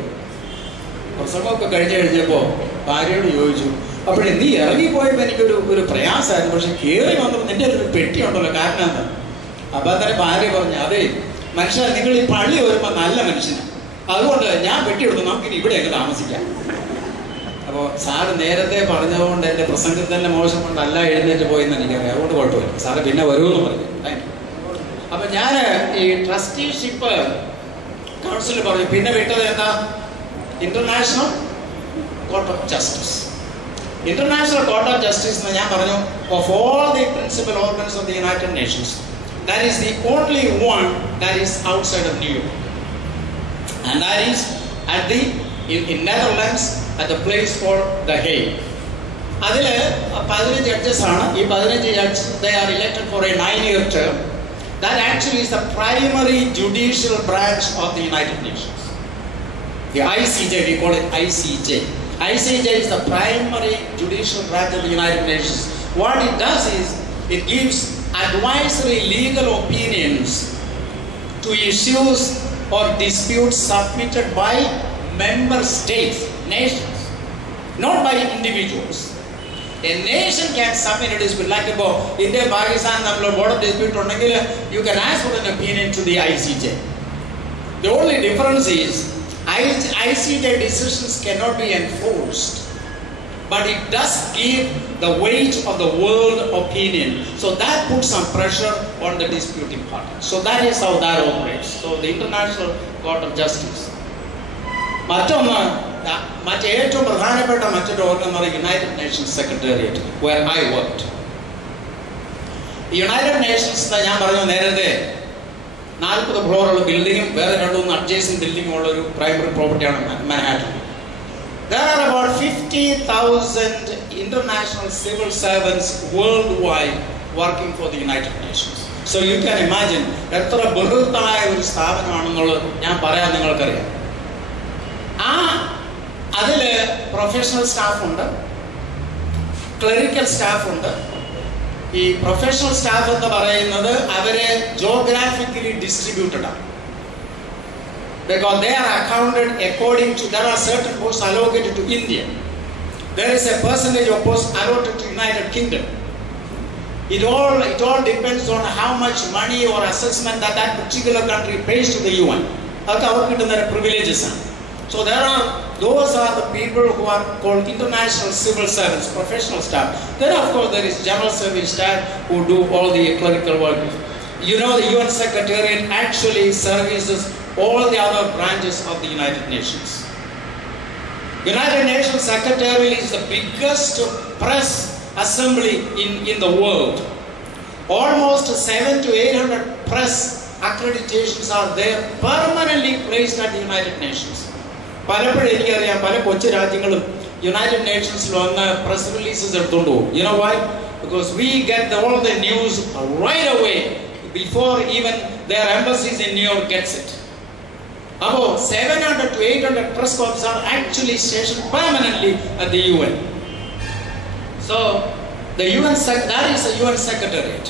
പ്രസംഗമൊക്കെ കഴിഞ്ഞപ്പോൾ ഭാര്യയോട് ചോദിച്ചു, അപ്പോഴേ നീ ഇറങ്ങിപ്പോയപ്പോൾ എനിക്കൊരു പ്രയാസമായിരുന്നു, പക്ഷെ കയറി വന്നപ്പോൾ നിന്റെ ഒരു പെട്ടിയുണ്ടല്ലോ, കാരണം എന്താ? അപ്പം തന്നെ ഭാര്യ പറഞ്ഞു, അതെ മനുഷ്യൻ, നിങ്ങൾ ഈ പള്ളി വരുമ്പോൾ നല്ല മനുഷ്യനാണ്, അതുകൊണ്ട് ഞാൻ പെട്ടി എടുത്തു, നമുക്കിനി ഇവിടെയൊക്കെ താമസിക്കാം. അപ്പോൾ സാറ് നേരത്തെ പറഞ്ഞതുകൊണ്ട് എൻ്റെ പ്രസംഗത്തിൻ്റെ മോശം കൊണ്ടല്ല എഴുന്നേറ്റ് പോയെന്ന് എനിക്കറിയാം, അതുകൊണ്ട് കുഴപ്പമില്ല. സാറ് പിന്നെ വരുമെന്ന് പറഞ്ഞു. Thank you. അപ്പം ഞാൻ ഈ ട്രസ്റ്റിഷിപ്പ് കൗൺസിൽ പറഞ്ഞു. പിന്നെ വിട്ടത് എന്താ? International court of justice. International court of justice എന്ന് ഞാൻ പറഞ്ഞു, of all the principal organs of the United Nations, that is the only one that is outside of New York, and that is at the in Netherlands at the place called The Hague. അതിൽ 15 ജഡ്ജസ് ആണ്. ഈ 15 judges they are elected for a 9-year term. That actually is the primary judicial branch of the United Nations. The ICJ, we call it ICJ. ICJ is the primary judicial branch of the United Nations. What it does is it gives advisory legal opinions to issues or disputes submitted by member states, nations, not by individuals. A nation can submit a dispute, like about India, Pakistan, nammal border dispute undengil you can ask for an opinion to the ICJ. The only difference is ICJ decisions cannot be enforced, but it does give the weight of the world opinion. So that puts some pressure on the disputing party. So that is how that operates. So the International Court of Justice. ഏറ്റവും പ്രധാനപ്പെട്ട മറ്റൊരു ഓർഗൻ എന്ന് പറയുന്നത് United Nations secretariat, where I worked. United Nations ഞാൻ പറഞ്ഞു നേരത്തെ 40 ഫ്ലോറുള്ള ബിൽഡിങ്ങും വേറെ 2-3 അഡ്ജസ്റ്റന്റ് ബിൽഡിങ്ങും ഉള്ള ഒരു പ്രൈമറി പ്രോപ്പർട്ടിയാണ് Manhattan. There are about 50,000 international civil servants worldwide working for the United Nations. So you can imagine എത്ര ബൃഹത്തായ ഒരു സ്ഥാപനമാണെന്നുള്ളത് ഞാൻ പറയാൻ നിങ്ങൾക്കറിയാം. അതിൽ പ്രൊഫഷണൽ സ്റ്റാഫ് ഉണ്ട്, ക്ലറിക്കൽ സ്റ്റാഫ് ഉണ്ട്. ഈ പ്രൊഫഷണൽ സ്റ്റാഫ് എന്ന് പറയുന്നത് അവരെ ജോഗ്രാഫിക്കലി ഡിസ്ട്രിബ്യൂട്ടഡ് ആണ്. Because they are accounted according to, there are certain posts allocated to India. There is a percentage of posts allotted to United Kingdom. It all depends on how much money or assessment that particular country pays to the UN. That's our privileges. So those are the people who are called international civil servants, professional staff. Then of course there is general service staff who do all the clerical work. You know, the UN Secretariat actually services all the other branches of the United Nations. United Nations Secretariat is the biggest press assembly in the world. Almost 700 to 800 press accreditations are there, permanently placed at the United Nations. പലപ്പോഴും എനിക്കറിയാം പല കൊച്ചു രാജ്യങ്ങളും യുണൈറ്റഡ് നേഷൻസിൽ വന്ന് press releases എടുത്തുകൊണ്ട് പോകും. You know why? Because we get all the news right away before even their embassies in New York gets it. About 700 to 800 press corps are actually stationed permanently at the UN. So the UN that is the UN Secretariat.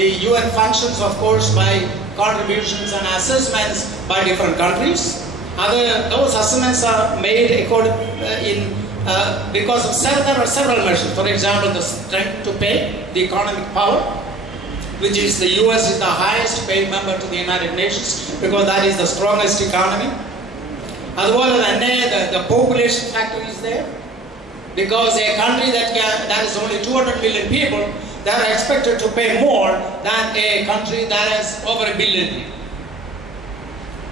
The UN functions, of course, by contributions and assessments by different countries. Those assessments are made because of several measures. For example, the strength to pay, the economic power, which is the US is the highest paid member to the United Nations because that is the strongest economy. അതുപോലെ തന്നെ the population factor is there, because a country that is only 200 million people, they are expected to pay more than a country that has over 1 billion people.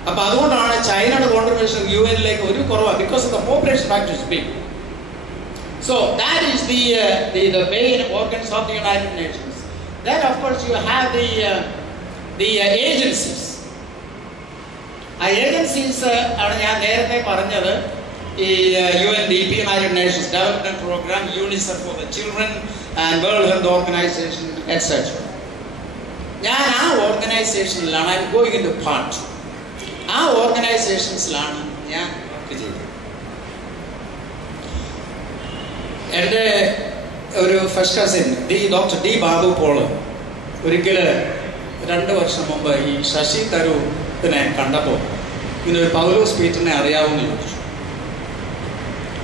അപ്പോൾ അതുകൊണ്ടാണ് ചൈനയുടെ കോൺട്രിബ്യൂഷൻ UN-ലേക്ക് ഒരു കുറവാണ്, because of the population factor is big. So that is the main organs of the United Nations. Then of course you have the agencies. Agencies are ഞാൻ നേരത്തെ പറഞ്ഞത് ഈ UNDP, United Nations Development Program, UNICEF for the Children, and World Health Organization, etc. ഞാൻ ആ ഓർഗനൈസേഷനിലാണ് I am going in to part. ആ ഓർഗനൈസേഷൻസിലാണ് ഞാൻ വർക്ക് ചെയ്തത്. എൻ്റെ ഒരു first cousin doctor D Babu Paul ഒരിക്കൽ 2 വർഷം മുമ്പ് ഈ ശശി തരൂരിനെ കണ്ടപ്പോൾ ഇങ്ങനെ ഒരു പൗലോസ് പീറ്ററിനെ അറിയാവുന്ന ചോദിച്ചു.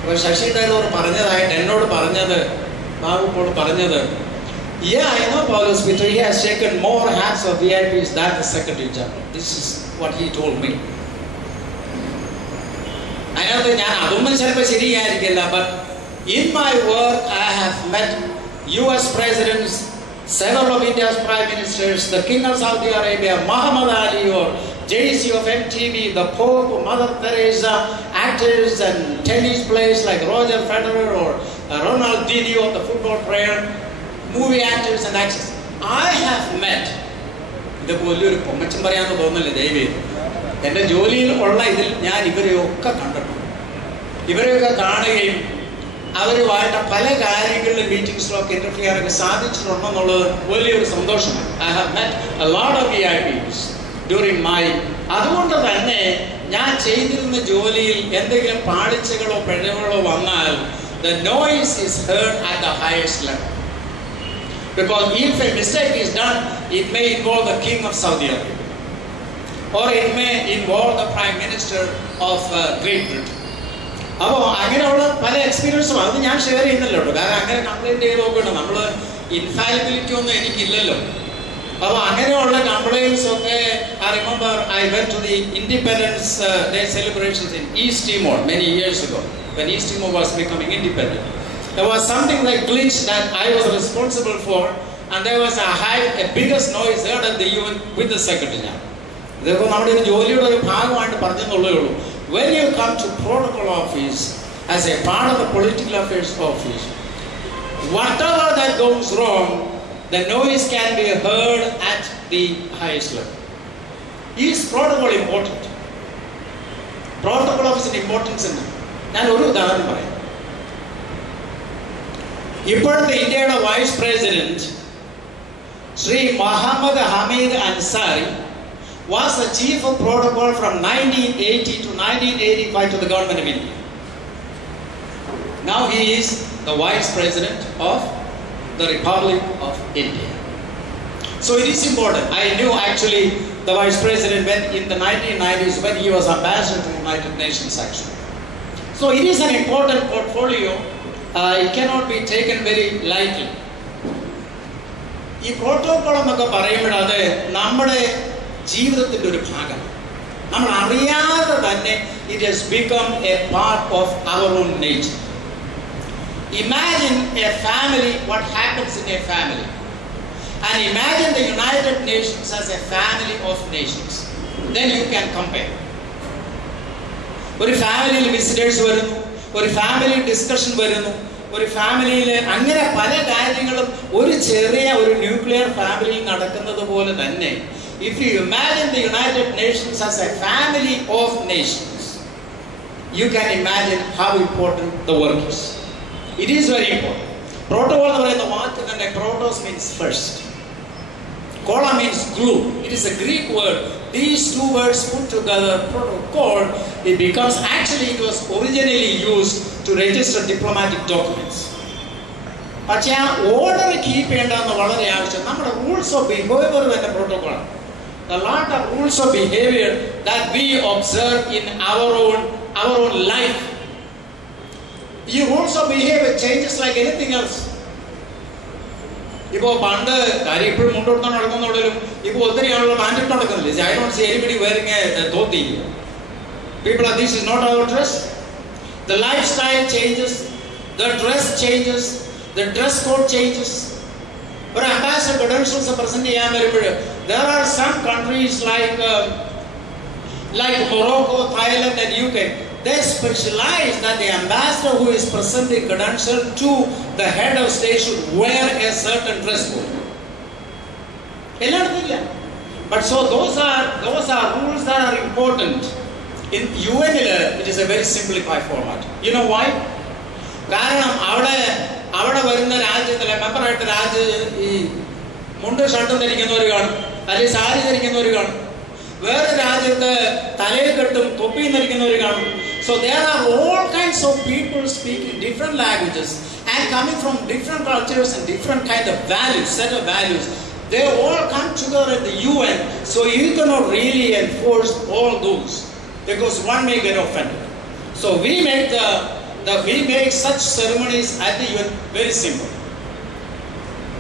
അപ്പോൾ ശശി തരൂർ പറഞ്ഞതായിട്ട് എന്നോട് പറഞ്ഞത്, ബാബു പോൾ പറഞ്ഞത്, yeah, I know Paulose Peter. He has shaken more hands of VIPs than the Secretary General. This is what he told me. അതിനകത്ത് ഞാൻ അതൊന്നും ചിലപ്പോൾ ശരിയായിരിക്കില്ല. But in my work I have met US presidents, several of India's prime ministers, the King of Saudi Arabia, Muhammad Ali, or JC of MTV, the Pope, Mother Teresa, actors and tennis players like Roger Federer or Ronaldinho of the football player, movie actors and actors. I have met, ഇതൊക്കെ വലിയൊരു പൊമ്മച്ചം പറയാമെന്ന് തോന്നുന്നില്ല ദൈവം, എൻ്റെ ജോലിയിൽ ഉള്ള ഇതിൽ ഞാൻ ഇവരെയൊക്കെ കണ്ടിട്ടുണ്ട്. ഇവരെയൊക്കെ കാണുകയും അവരുമായിട്ട് പല കാര്യങ്ങളിലും മീറ്റിംഗ്സിലൊക്കെ ഇൻ്റർഫിയർ ഒക്കെ സാധിച്ചിട്ടുണ്ടെന്നുള്ളത് വലിയൊരു സന്തോഷമാണ്. I have met a lot of VIPs during my. അതുകൊണ്ട് തന്നെ ഞാൻ ചെയ്തിരുന്ന ജോലിയിൽ എന്തെങ്കിലും പാളിച്ചകളോ പിഴവുകളോ വന്നാൽ the noise is heard at the highest level. Because if a mistake is done, it may involve the King of Saudi Arabia, or it may involve the Prime Minister of Great Britain. അപ്പോൾ അങ്ങനെയുള്ള പല എക്സ്പീരിയൻസും അത് ഞാൻ ഷെയർ ചെയ്യുന്നില്ല കേട്ടോ. കാരണം അങ്ങനെ കംപ്ലൈൻറ്റ് ചെയ്ത് നോക്കണം, നമ്മൾ ഇൻഫാലിബിലിറ്റി ഒന്നും എനിക്കില്ലല്ലോ. അപ്പോൾ അങ്ങനെയുള്ള കംപ്ലൈൻറ്റ്സ് ഒക്കെ I remember I went to the Independence Day celebrations in East Timor many years ago, when East Timor was becoming independent. There was something like glitch that I was responsible for, and there was a biggest noise heard at the UN with the Secretary General. Therefore, നമ്മുടെ ഒരു ജോലിയുടെ ഒരു ഭാഗമായിട്ട് പറഞ്ഞെന്നുള്ളേ ഉള്ളൂ. When you come to protocol office as a part of the political affairs office, whatever that goes wrong, the noise can be heard at the highest level. Is protocol important? Protocol office importance ഉണ്ട്. ഞാൻ ഒരു ഉദാഹരണം പറയാം. ഇപ്പോഴത്തെ ഇന്ത്യയുടെ vice president Shri Muhammad Hamid Ansari was the chief of protocol from 1980 to 1985 to the government of India. Now he is the vice president of the Republic of India. So it is important. I knew actually the vice president when in the 1990s when he was ambassador to the United Nations actually. So it is an important portfolio. It cannot be taken very lightly. ഈ പ്രോട്ടോകോൾ എന്നൊക്കെ പറയുമ്പോൾ അത് നമ്മുടെ ജീവിതത്തിൻ്റെ ഒരു ഭാഗമാണ്. നമ്മൾ അറിയാതെ തന്നെ it has become a part of our own nature. Imagine a family, what happens in a family, and imagine the United Nations as a family of nations. Then you can compare. ഒരു ഫാമിലിയിൽ വിസിറ്റേഴ്സ് വരുന്നു, ഒരു family discussion വരുന്നു, ഒരു ഫാമിലിയിൽ അങ്ങനെ പല കാര്യങ്ങളും ഒരു ചെറിയ ഒരു ന്യൂക്ലിയർ ഫാമിലിയിൽ നടക്കുന്നത് പോലെ തന്നെ if you imagine the United Nations as a family of nations, you can imagine how important the work is. It is very important. Protocol എന്ന് പറയുന്ന വാക്ക് തന്നെ protos means first. Kola means glue. It is a Greek word. These two words put together, protocol, it becomes, actually it was originally used to register diplomatic documents. പക്ഷേ ആ order keep ചെയ്യേണ്ടതെന്ന് വളരെ ആവശ്യം. നമ്മുടെ rules of behaviour തന്നെ പ്രോട്ടോകോളാണ്. A lot of rules of behavior that we observe in our own life. Your rules of behavior changes like anything else. ഇപ്പോൾ പണ്ട് കാര്യം ഇപ്പോഴും മുണ്ടോട്ട് നടക്കുന്നുള്ളൂ. ഇപ്പോൾ ഒത്തിരി ആളുകൾ മാറ്റിട്ട് നടക്കുന്നില്ല. I don't see anybody wearing a dhoti. People are, this is not our dress. The lifestyle changes, the dress changes, the dress code changes. ഒരു അംബാസഡർ ക്രെഡൻഷ്യൽസ് പ്രസന്റ് ചെയ്യാൻ വരുമ്പോൾ there are some countries like Morocco, Thailand and UK, they specialize that the ambassador who is presenting credential to the head of state should wear a certain dress code. But so those are rules that are important. In UN, it is a very simplified format. You know why? കാരണം അവിടെ വരുന്ന രാജ്യത്തിലെ മെമ്പറായിട്ട് ഈ മുണ്ട് ഷർട്ടും ധരിക്കുന്നവർ കാണും, അല്ലെങ്കിൽ സാരി ധരിക്കുന്നവർ കാണും. വേറെ രാജ്യത്ത് തലയിൽ കെട്ടും തൊപ്പിയും ധരിക്കുന്നവർ കാണും. So there are all kinds of people speaking different languages and coming from different cultures and different kind of values, set of values. They all come together at the UN, so you cannot really enforce all those because one may get offended. So we make such ceremonies at the UN very simple.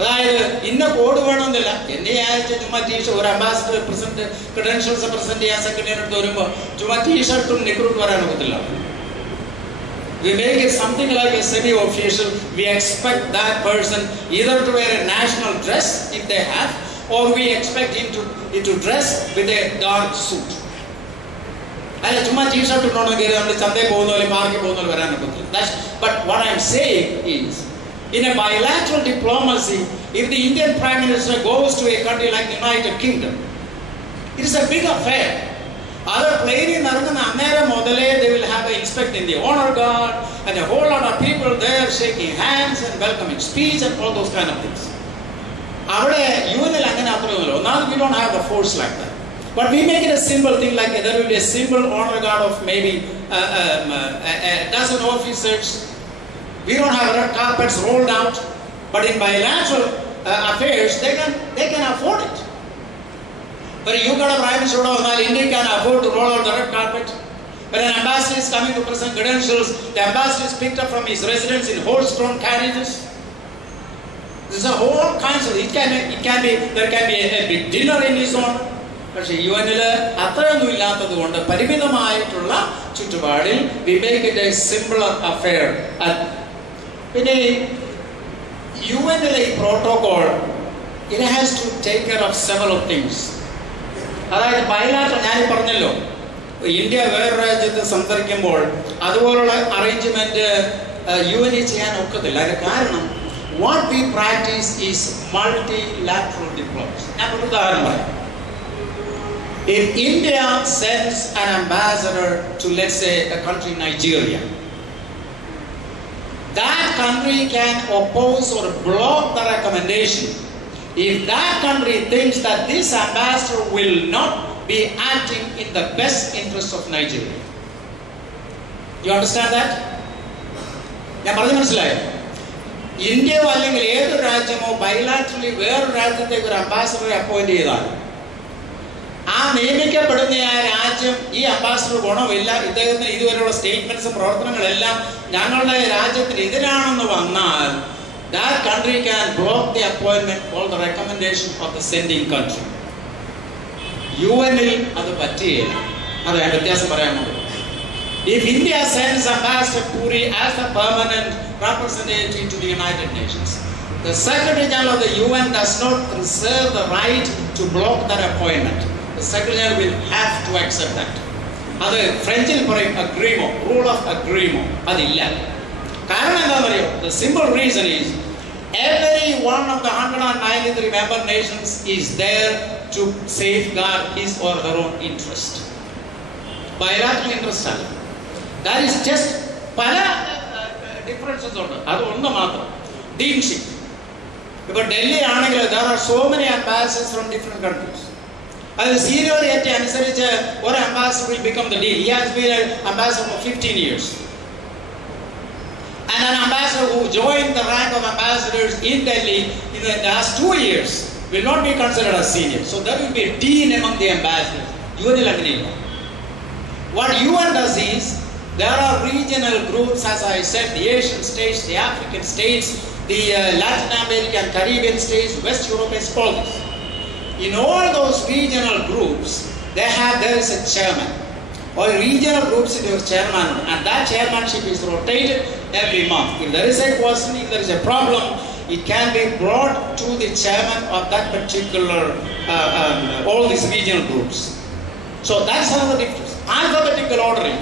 അതായത് ഇന്ന കോഡ് വേണമെന്നില്ല. എന്നെ ആഴ്ച ചുമ്മാ ടീഷർട്ട് ഒരു ambassador present credentials present ചെയ്യാൻ സെക്രട്ടറി അടുത്ത് വരുമ്പോൾ ചുമ്മാ ടീഷർട്ടും നിക്കറും വരാൻ ഒക്കത്തില്ല. We make it something like a semi-official. We expect that person either to wear a national dress if they have, or we expect him to dress with a dark suit. അല്ല ചുമ്മാ ടീഷർട്ട് ഇട്ടോണ്ട് കയറി നമ്മൾ ചന്തയിൽ പോകുന്ന പോലെ മാർക്കിൽ പോകുന്ന പോലെ വരാൻ ഒക്കത്തില്ല. But what I'm saying is, in a bilateral diplomacy, if the Indian Prime Minister goes to a country like the United Kingdom, it is a big affair. Other plane they will have an inspect in the honor guard and a whole lot of people there shaking hands and welcoming speech and all those kind of things. We don't have the force like that. But we make it a simple thing, like there will be a simple honor guard of maybe a dozen officers. We don't have red carpets rolled out, but in bilateral affairs, they can afford it. But you got a prime minister, India can afford to roll out the red carpet. When an ambassador is coming to present credentials, the ambassador is picked up from his residence in horse-drawn carriages. There's a whole kinds of it can be there can be a big dinner in his honor. പക്ഷേ UN-ൽ അത്രയൊന്നും ഇല്ലാത്തത് കൊണ്ട് പരിമിതമായിട്ടുള്ള ചുറ്റുപാടിൽ we make it a simpler affair. പിന്നെ UN-ലെ ഈ protocol it has to take care of several things. അതായത് ബൈലാറ്ററൽ ഞാൻ പറഞ്ഞല്ലോ, ഇന്ത്യ വേറെ രാജ്യത്ത് സംസാരിക്കുമ്പോൾ അതുപോലുള്ള അറേഞ്ച്മെന്റ് UN-ൽ ചെയ്യാൻ ഒക്കത്തില്ല. അതിന് കാരണം what we practice is multilateral diplomacy. ഞാൻ ഒരു ഉദാഹരണം പറയാം. If India sends an ambassador to, let's say, a country Nigeria, that country can oppose or block the recommendation if that country thinks that this ambassador will not be acting in the best interest of Nigeria. You understand that? ഞാൻ പറഞ്ഞു മനസ്സിലായോ? ഇന്ത്യയോ അല്ലെങ്കിൽ ഏതൊരു രാജ്യമോ ബൈലാറ്ററലി വേറൊരു രാജ്യത്തേക്ക് ഒരു അംബാസഡറെ അപ്പോയിന്റ് ചെയ്താൽ ആ നിയമിക്കപ്പെടുന്ന ആ രാജ്യം ഈ അംബാസഡർ ഗുണമില്ല, ഇദ്ദേഹത്തിന് ഇതുവരെയുള്ള സ്റ്റേറ്റ്മെന്റ്സും പ്രവർത്തനങ്ങളെല്ലാം ഞങ്ങളുടെ രാജ്യത്തിന് എതിരാണെന്ന് വന്നാൽ that country can block the appointment or the recommendation of the sending country. UN-ൽ അത് പറ്റിയില്ല. അത് ഞാൻ വ്യത്യാസം പറയാനുണ്ട്. If India sends Ambassador Puri as a permanent representative to the United Nations, the Secretary General of the UN does not reserve the right to block that appointment. The Secretary General will have to accept that. അത് ഫ്രഞ്ചിൽ പറയും അഗ്രീമോ, rule of അഗ്രീമോ. അതില്ല. കാരണം എന്താണെന്ന് അറിയോ? The simple reason is every one of the 193 member nations is there to safeguard his or her own interest. Bilateral interest അല്ല. That is just പല differences ഉണ്ട്. അത് ഒന്ന് മാത്രം. Deanship. ഇപ്പോൾ ഡൽഹി ആണെങ്കിൽ there are so many ambassadors from different countries. അത് സീനിയോറിറ്റി അനുസരിച്ച് ഒരു ambassador will become the dean. He has been an ambassador for 15 years. And an ambassador who joined the rank of ambassadors in Delhi in the last 2 years will not be considered as senior. So there will be a dean among the ambassadors. UN-ൽ അങ്ങനെയില്ല. What UN does is, there are regional groups, as I said, the Asian states, the African states, the Latin American, Caribbean states, West European, all this. In all those regional groups, there is a chairman. Or regional groups, it is chairman, and that chairmanship is rotated every month. If there is a question, if there is a problem, it can be brought to the chairman of that particular, all these regional groups. So that's another difference. Alphabetical ordering.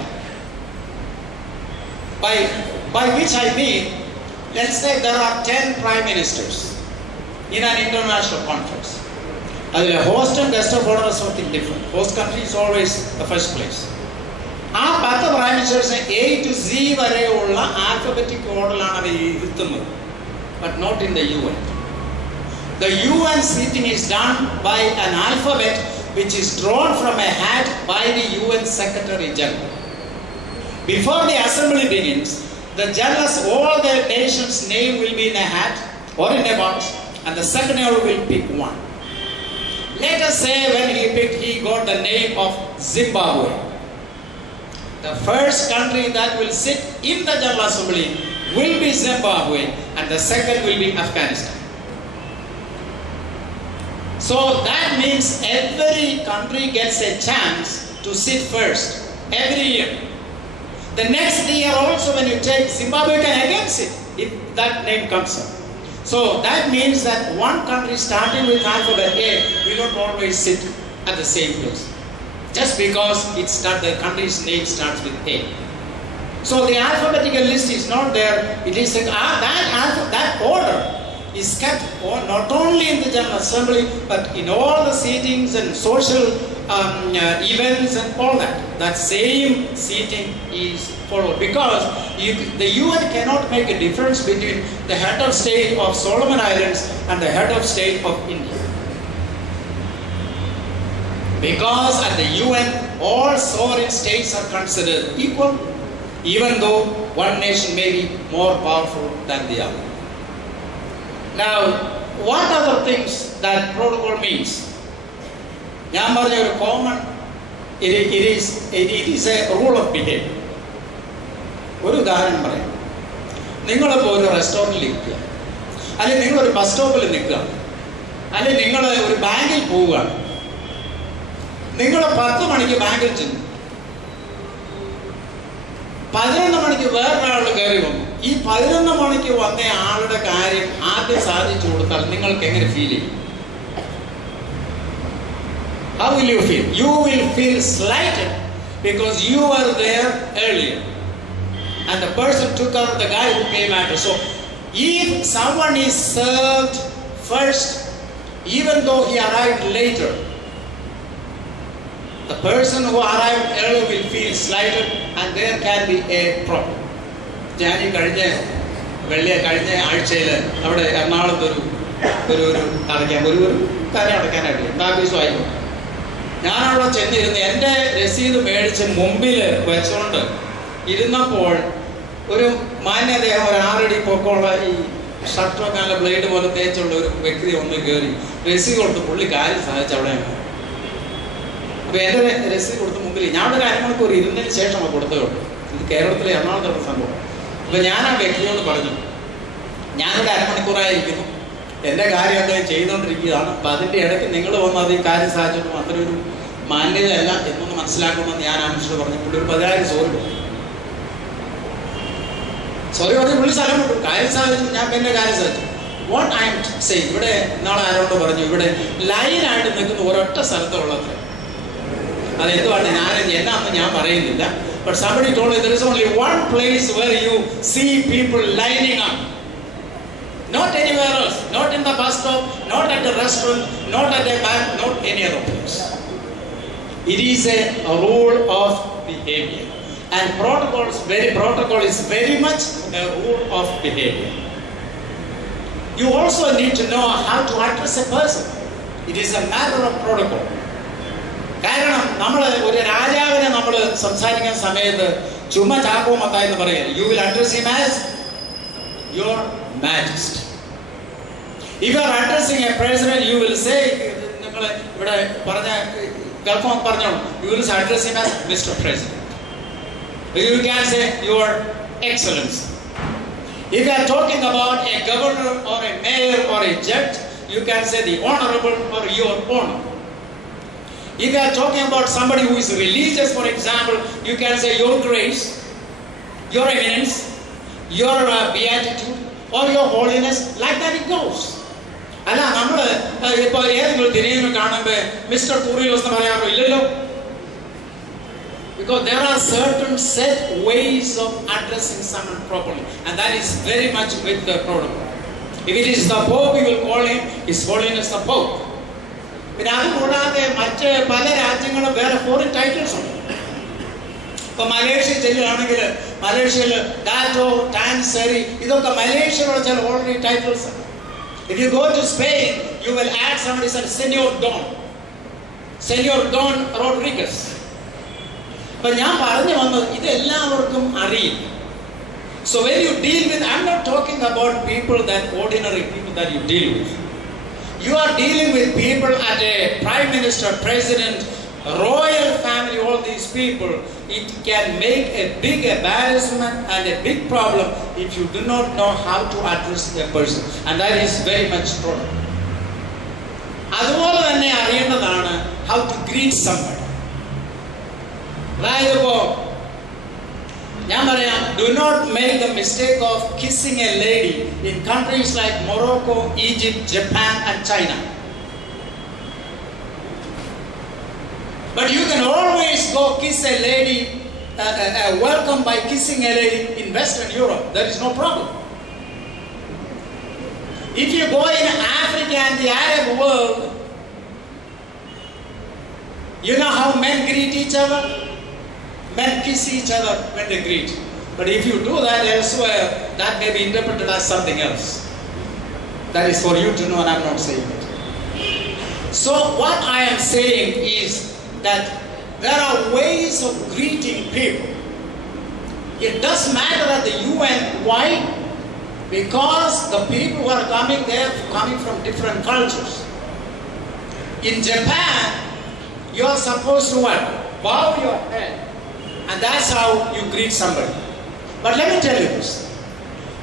By which I mean, let's say there are 10 prime ministers in an international conference. The host and guest of honor is something different. Host country is always the first place. ആ 10 prime ministers A to Z വരെയുള്ള alphabetic orderലാണ് അവർ ഇരുത്തുന്നത്, but not in the UN. The UN seating is done by an alphabet which is drawn from a hat by the UN Secretary General. Before the assembly begins, the generals, all the nations' name will be in a hat or in a box, and the secretary will pick one. Let us say when he got the name of Zimbabwe. The first country that will sit in the General Assembly will be Zimbabwe, and the second will be Afghanistan. So that means every country gets a chance to sit first every year. The next year also, when you take Zimbabwe, can again sit if that name comes up. So that means that one country starting with alphabet A will not always sit at the same place, just because the country's name starts with A. So the alphabetical list is not there. It is that order is kept not only in the General Assembly, but in all the seatings and social events and all that. That same seating is followed, because the UN cannot make a difference between the head of state of Solomon Islands and the head of state of India. Because at the UN, all sovereign states are considered equal, even though one nation may be more powerful than the other. Now, what are the things that protocol means? It is a rule of behavior. ഒരു ഉദാഹരണം പറയാം. നിങ്ങളിപ്പോൾ ഒരു റെസ്റ്റോറൻറ്റിൽ ഇരിക്കുക, അല്ലെങ്കിൽ നിങ്ങളൊരു ബസ് സ്റ്റോപ്പിൽ നിൽക്കുക, അല്ലെങ്കിൽ നിങ്ങൾ ഒരു ബാങ്കിൽ പോവുകയാണ്. നിങ്ങൾ 10 മണിക്ക് ബാങ്കിൽ ചെന്നു, 11 മണിക്ക് വേറൊരാൾ കയറി വന്നു. ഈ 11 മണിക്ക് വന്ന ആളുടെ കാര്യം ആദ്യം സാധിച്ചു കൊടുത്താൽ നിങ്ങൾക്ക് എങ്ങനെ ഫീൽ ചെയ്യും? How will you feel? You will feel slighted because you were there earlier and the person took out the guy who came after. So if someone is served first, even though he arrived later, the person who arrived earlier will feel slighted and there can be a problem. ഞാൻ കഴിഞ്ഞ ആഴ്ചയിൽ അവിടെ എറണാകുളത്ത് ഒരു കാര്യം അടയ്ക്കാനായിട്ടില്ല, താമീസുമായിരുന്നു. ഞാനവിടെ ചെന്നിരുന്ന് എൻ്റെ രസീത് മേടിച്ച് മുമ്പിൽ വെച്ചുകൊണ്ട് ഇരുന്നപ്പോൾ ഒരു മാന്യദേഹം, ഒരു 6 അടി പൊക്കമുള്ള ഈ ഷർട്ടൊക്കെ നല്ല ബ്ലേഡ് പോലെ തേച്ചുള്ള ഒരു വ്യക്തി ഒന്ന് കയറി രസീത് കൊടുത്ത് പുള്ളി കാര്യം സാധിച്ചു അവിടെ. അപ്പോൾ എൻ്റെ രസീത് കൊടുത്ത് മുമ്പിൽ ഞാൻ ഒരു അരമണിക്കൂർ ഇരുന്നതിന് ശേഷമാണ് കൊടുത്തതുകൊണ്ട്. ഇത് കേരളത്തിലെ എറണാകുളത്തുള്ള സംഭവം. അപ്പോൾ ഞാൻ ആ വ്യക്തിയോട് പറഞ്ഞു, ഞാനൊരു അരമണിക്കൂറായിരിക്കുന്നു, എൻ്റെ കാര്യം അദ്ദേഹം ചെയ്തുകൊണ്ടിരിക്കുകയാണ്, അപ്പം അതിൻ്റെ ഇടയ്ക്ക് നിങ്ങൾ വന്ന് അത് ഈ കാര്യം സാധിച്ചിട്ടും അത്രയൊരു മാന്യതയല്ല എന്നൊന്ന് മനസ്സിലാക്കണമെന്ന് ഞാൻ ആ മനുഷ്യരോട് പറഞ്ഞു. പുള്ളി ഒരു 10,000 സോറി പറഞ്ഞു. പുള്ളി സ്ഥലം വിട്ടു, കാര്യം സാധിച്ചു, ഞാൻ പിന്നെ കാര്യം സാധിച്ചു. വാട്ട് ഐ എം സെയിങ്, ഇവിടെ നാളെ ആരോട് പറഞ്ഞു, ഇവിടെ ലൈനായിട്ട് നിൽക്കുന്ന ഒരൊറ്റ സ്ഥലത്തുള്ളത്ര. അതെന്തുവാണ് എന്നാന്ന് ഞാൻ പറയുന്നില്ല. But somebody told me there is only one place where you see people lining up. Not anywhere else. Not in the bus stop, not at the restaurant, not at a bank, not any other place. It is a rule of behavior. And protocol is very much a rule of behavior. You also need to know how to address a person. It is a matter of protocol. കാരണം നമ്മൾ ഒരു രാജാവിനെ നമ്മൾ സംസാരിക്കുന്ന സമയത്ത് ചുമ്മാ ചാക്കോ മത്തായി എന്ന് പറയുക. You will address him as your majesty. If you are addressing A president, you will say, നിങ്ങൾ ഇവിടെ പറഞ്ഞ ഗൾഫോൺ പറഞ്ഞോളൂ, you will address him as mister president. You can say your excellency. If you are talking about a governor or a mayor or a judge, you can say the honorable or your honor. If you are talking about somebody who is religious, for example, you can say your grace, your eminence, your beatitude, or your holiness. Like that it goes. അല്ല, നമ്മൾ ഇപ്പോൾ ഏതെങ്കിലും തിരിയുന്ന കാണുമ്പോൾ മിസ്റ്റർ കൂറിയോസ് എന്ന് പറയാറോ? ഇല്ലല്ലോ. Because there are certain set ways of addressing someone properly. And that is very much with the protocol. If it is the Pope, you will call him His Holiness the Pope. പിന്നെ അത് കൂടാതെ മറ്റ് പല രാജ്യങ്ങളും വേറെ foreign titles ഉണ്ട്. ഇപ്പൊ മലേഷ്യ ചെല്ലുകയാണെങ്കിൽ മലേഷ്യയിൽ ഡാറ്റോ, ടാൻസറി, ഇതൊക്കെ മലേഷ്യയിലുള്ള ചില ഓൾറെഡി ടൈറ്റിൽസ് ഉണ്ട്. If you go to Spain, you will add somebody said Senor Don Rodriguez. But ഞാൻ പറഞ്ഞു വന്നത് ഇത് എല്ലാവർക്കും അറിയും. So when you deal with, I'm not talking about people that ordinary people that you deal with. You are dealing with people at a prime minister, president, royal family, all these people. It can make a big embarrassment and a big problem if you do not know how to address a person. And that is very much true. അതുപോലെ തന്നെ അറിയേണ്ടതാണ് how to greet somebody. അതായത് ഇപ്പോൾ ഞാൻ പറയാം, do not make the mistake of kissing a lady in countries like Morocco, Egypt, Japan and China. But you can always go kiss a lady, welcome by kissing a lady in Western Europe. There is no problem. If you go in Africa and the Arab world, you know how men greet each other? Men kiss each other when they greet. But if you do that elsewhere, that may be interpreted as something else. That is for you to know, and I'm not saying it. So what I am saying is that there are ways of greeting people. It does matter at the UN. Why? Because the people who are coming there coming from different cultures. In Japan, you are supposed to what? Bow your head. And that's how you greet somebody. But let me tell you this.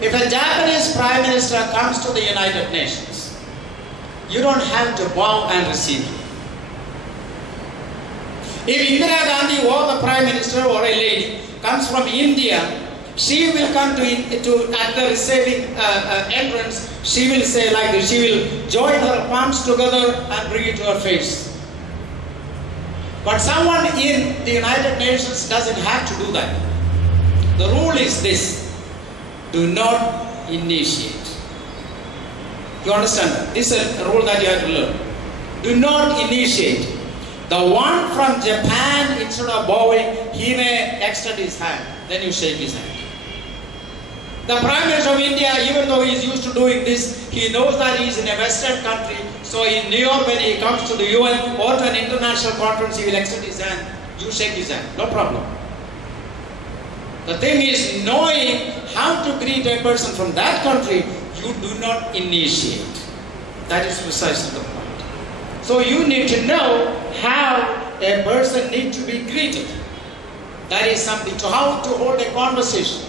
If a Japanese Prime Minister comes to the United Nations, you don't have to bow and receive him. If Indira Gandhi or the Prime Minister or a lady comes from India, she will come to at the receiving entrance, she will say like this, she will join her palms together and bring it to her face. But someone in the United Nations doesn't have to do that. The rule is this: do not initiate. You understand that? This is a rule that you have to learn. Do not initiate. The one from Japan, instead of bowing, he may extend his hand. Then you shake his hand. The Prime Minister of India, even though he is used to doing this, he knows that he is in a Western country. So in New York, when he comes to the UN or to an international conference, he will extend his hand. You shake his hand. No problem. The thing is, knowing how to greet a person from that country, you do not initiate. That is precisely the point. So you need to know how a person needs to be greeted. That is something. So how to hold a conversation.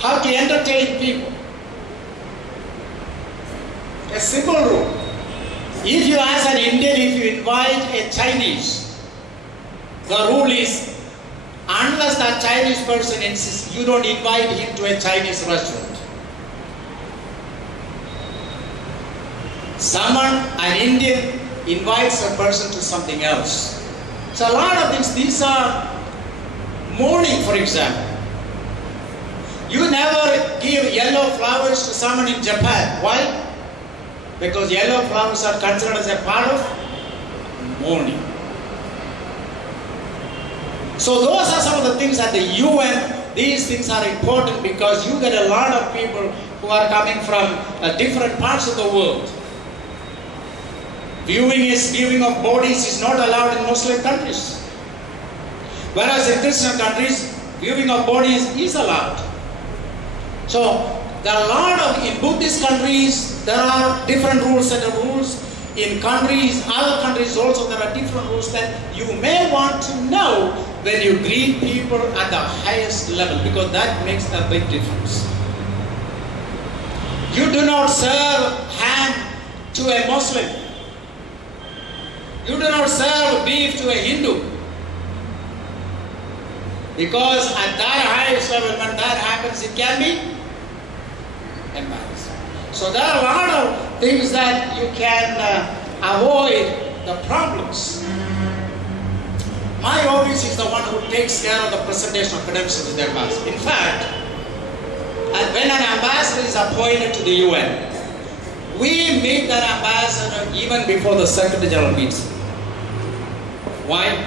How to entertain people. A simple rule. If you ask an Indian, if you invite a Chinese, the rule is, unless that Chinese person insists, you don't invite him to a Chinese restaurant. Someone, an Indian, invites a person to something else. So a lot of these are mourning, for example. You never give yellow flowers to someone in Japan. Why? Because yellow flowers are considered as a part of mourning. So those are some of the things at the UN. These things are important because you get a lot of people who are coming from different parts of the world. Viewing of bodies is not allowed in Muslim countries. Whereas in Christian countries, viewing of bodies is allowed. So there are a lot of, in Buddhist countries, there are different rules and rules. In countries, other countries also, there are different rules that you may want to know when you greet people at the highest level, because that makes a big difference. You do not serve ham to a Muslim. You do not serve beef to a Hindu. Because at that highest level, when that happens, it can be embarrassing. So there are a lot of things that you can avoid the problems. My office is the one who takes care of the presentation of credentials to the ambassador. In fact, when an ambassador is appointed to the UN, we meet that ambassador even before the Secretary General meets him. Why?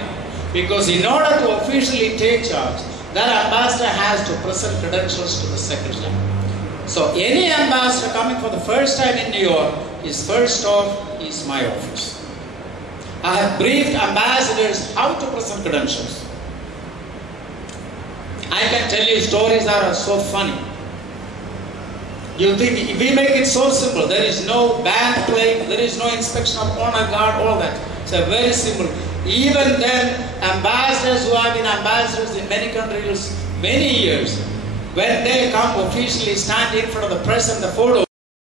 Because in order to officially take charge, that ambassador has to present credentials to the Secretary General. So any ambassador coming for the first time in New York, his first stop is my office. I have briefed ambassadors how to present credentials. I can tell you stories that are so funny. You think if we make it so simple, there is no band playing, there is no inspection of honor guard, all that. It's a very simple. Even then, ambassadors who have been ambassadors in many countries many years, when they come officially stand in front of the press and the photo,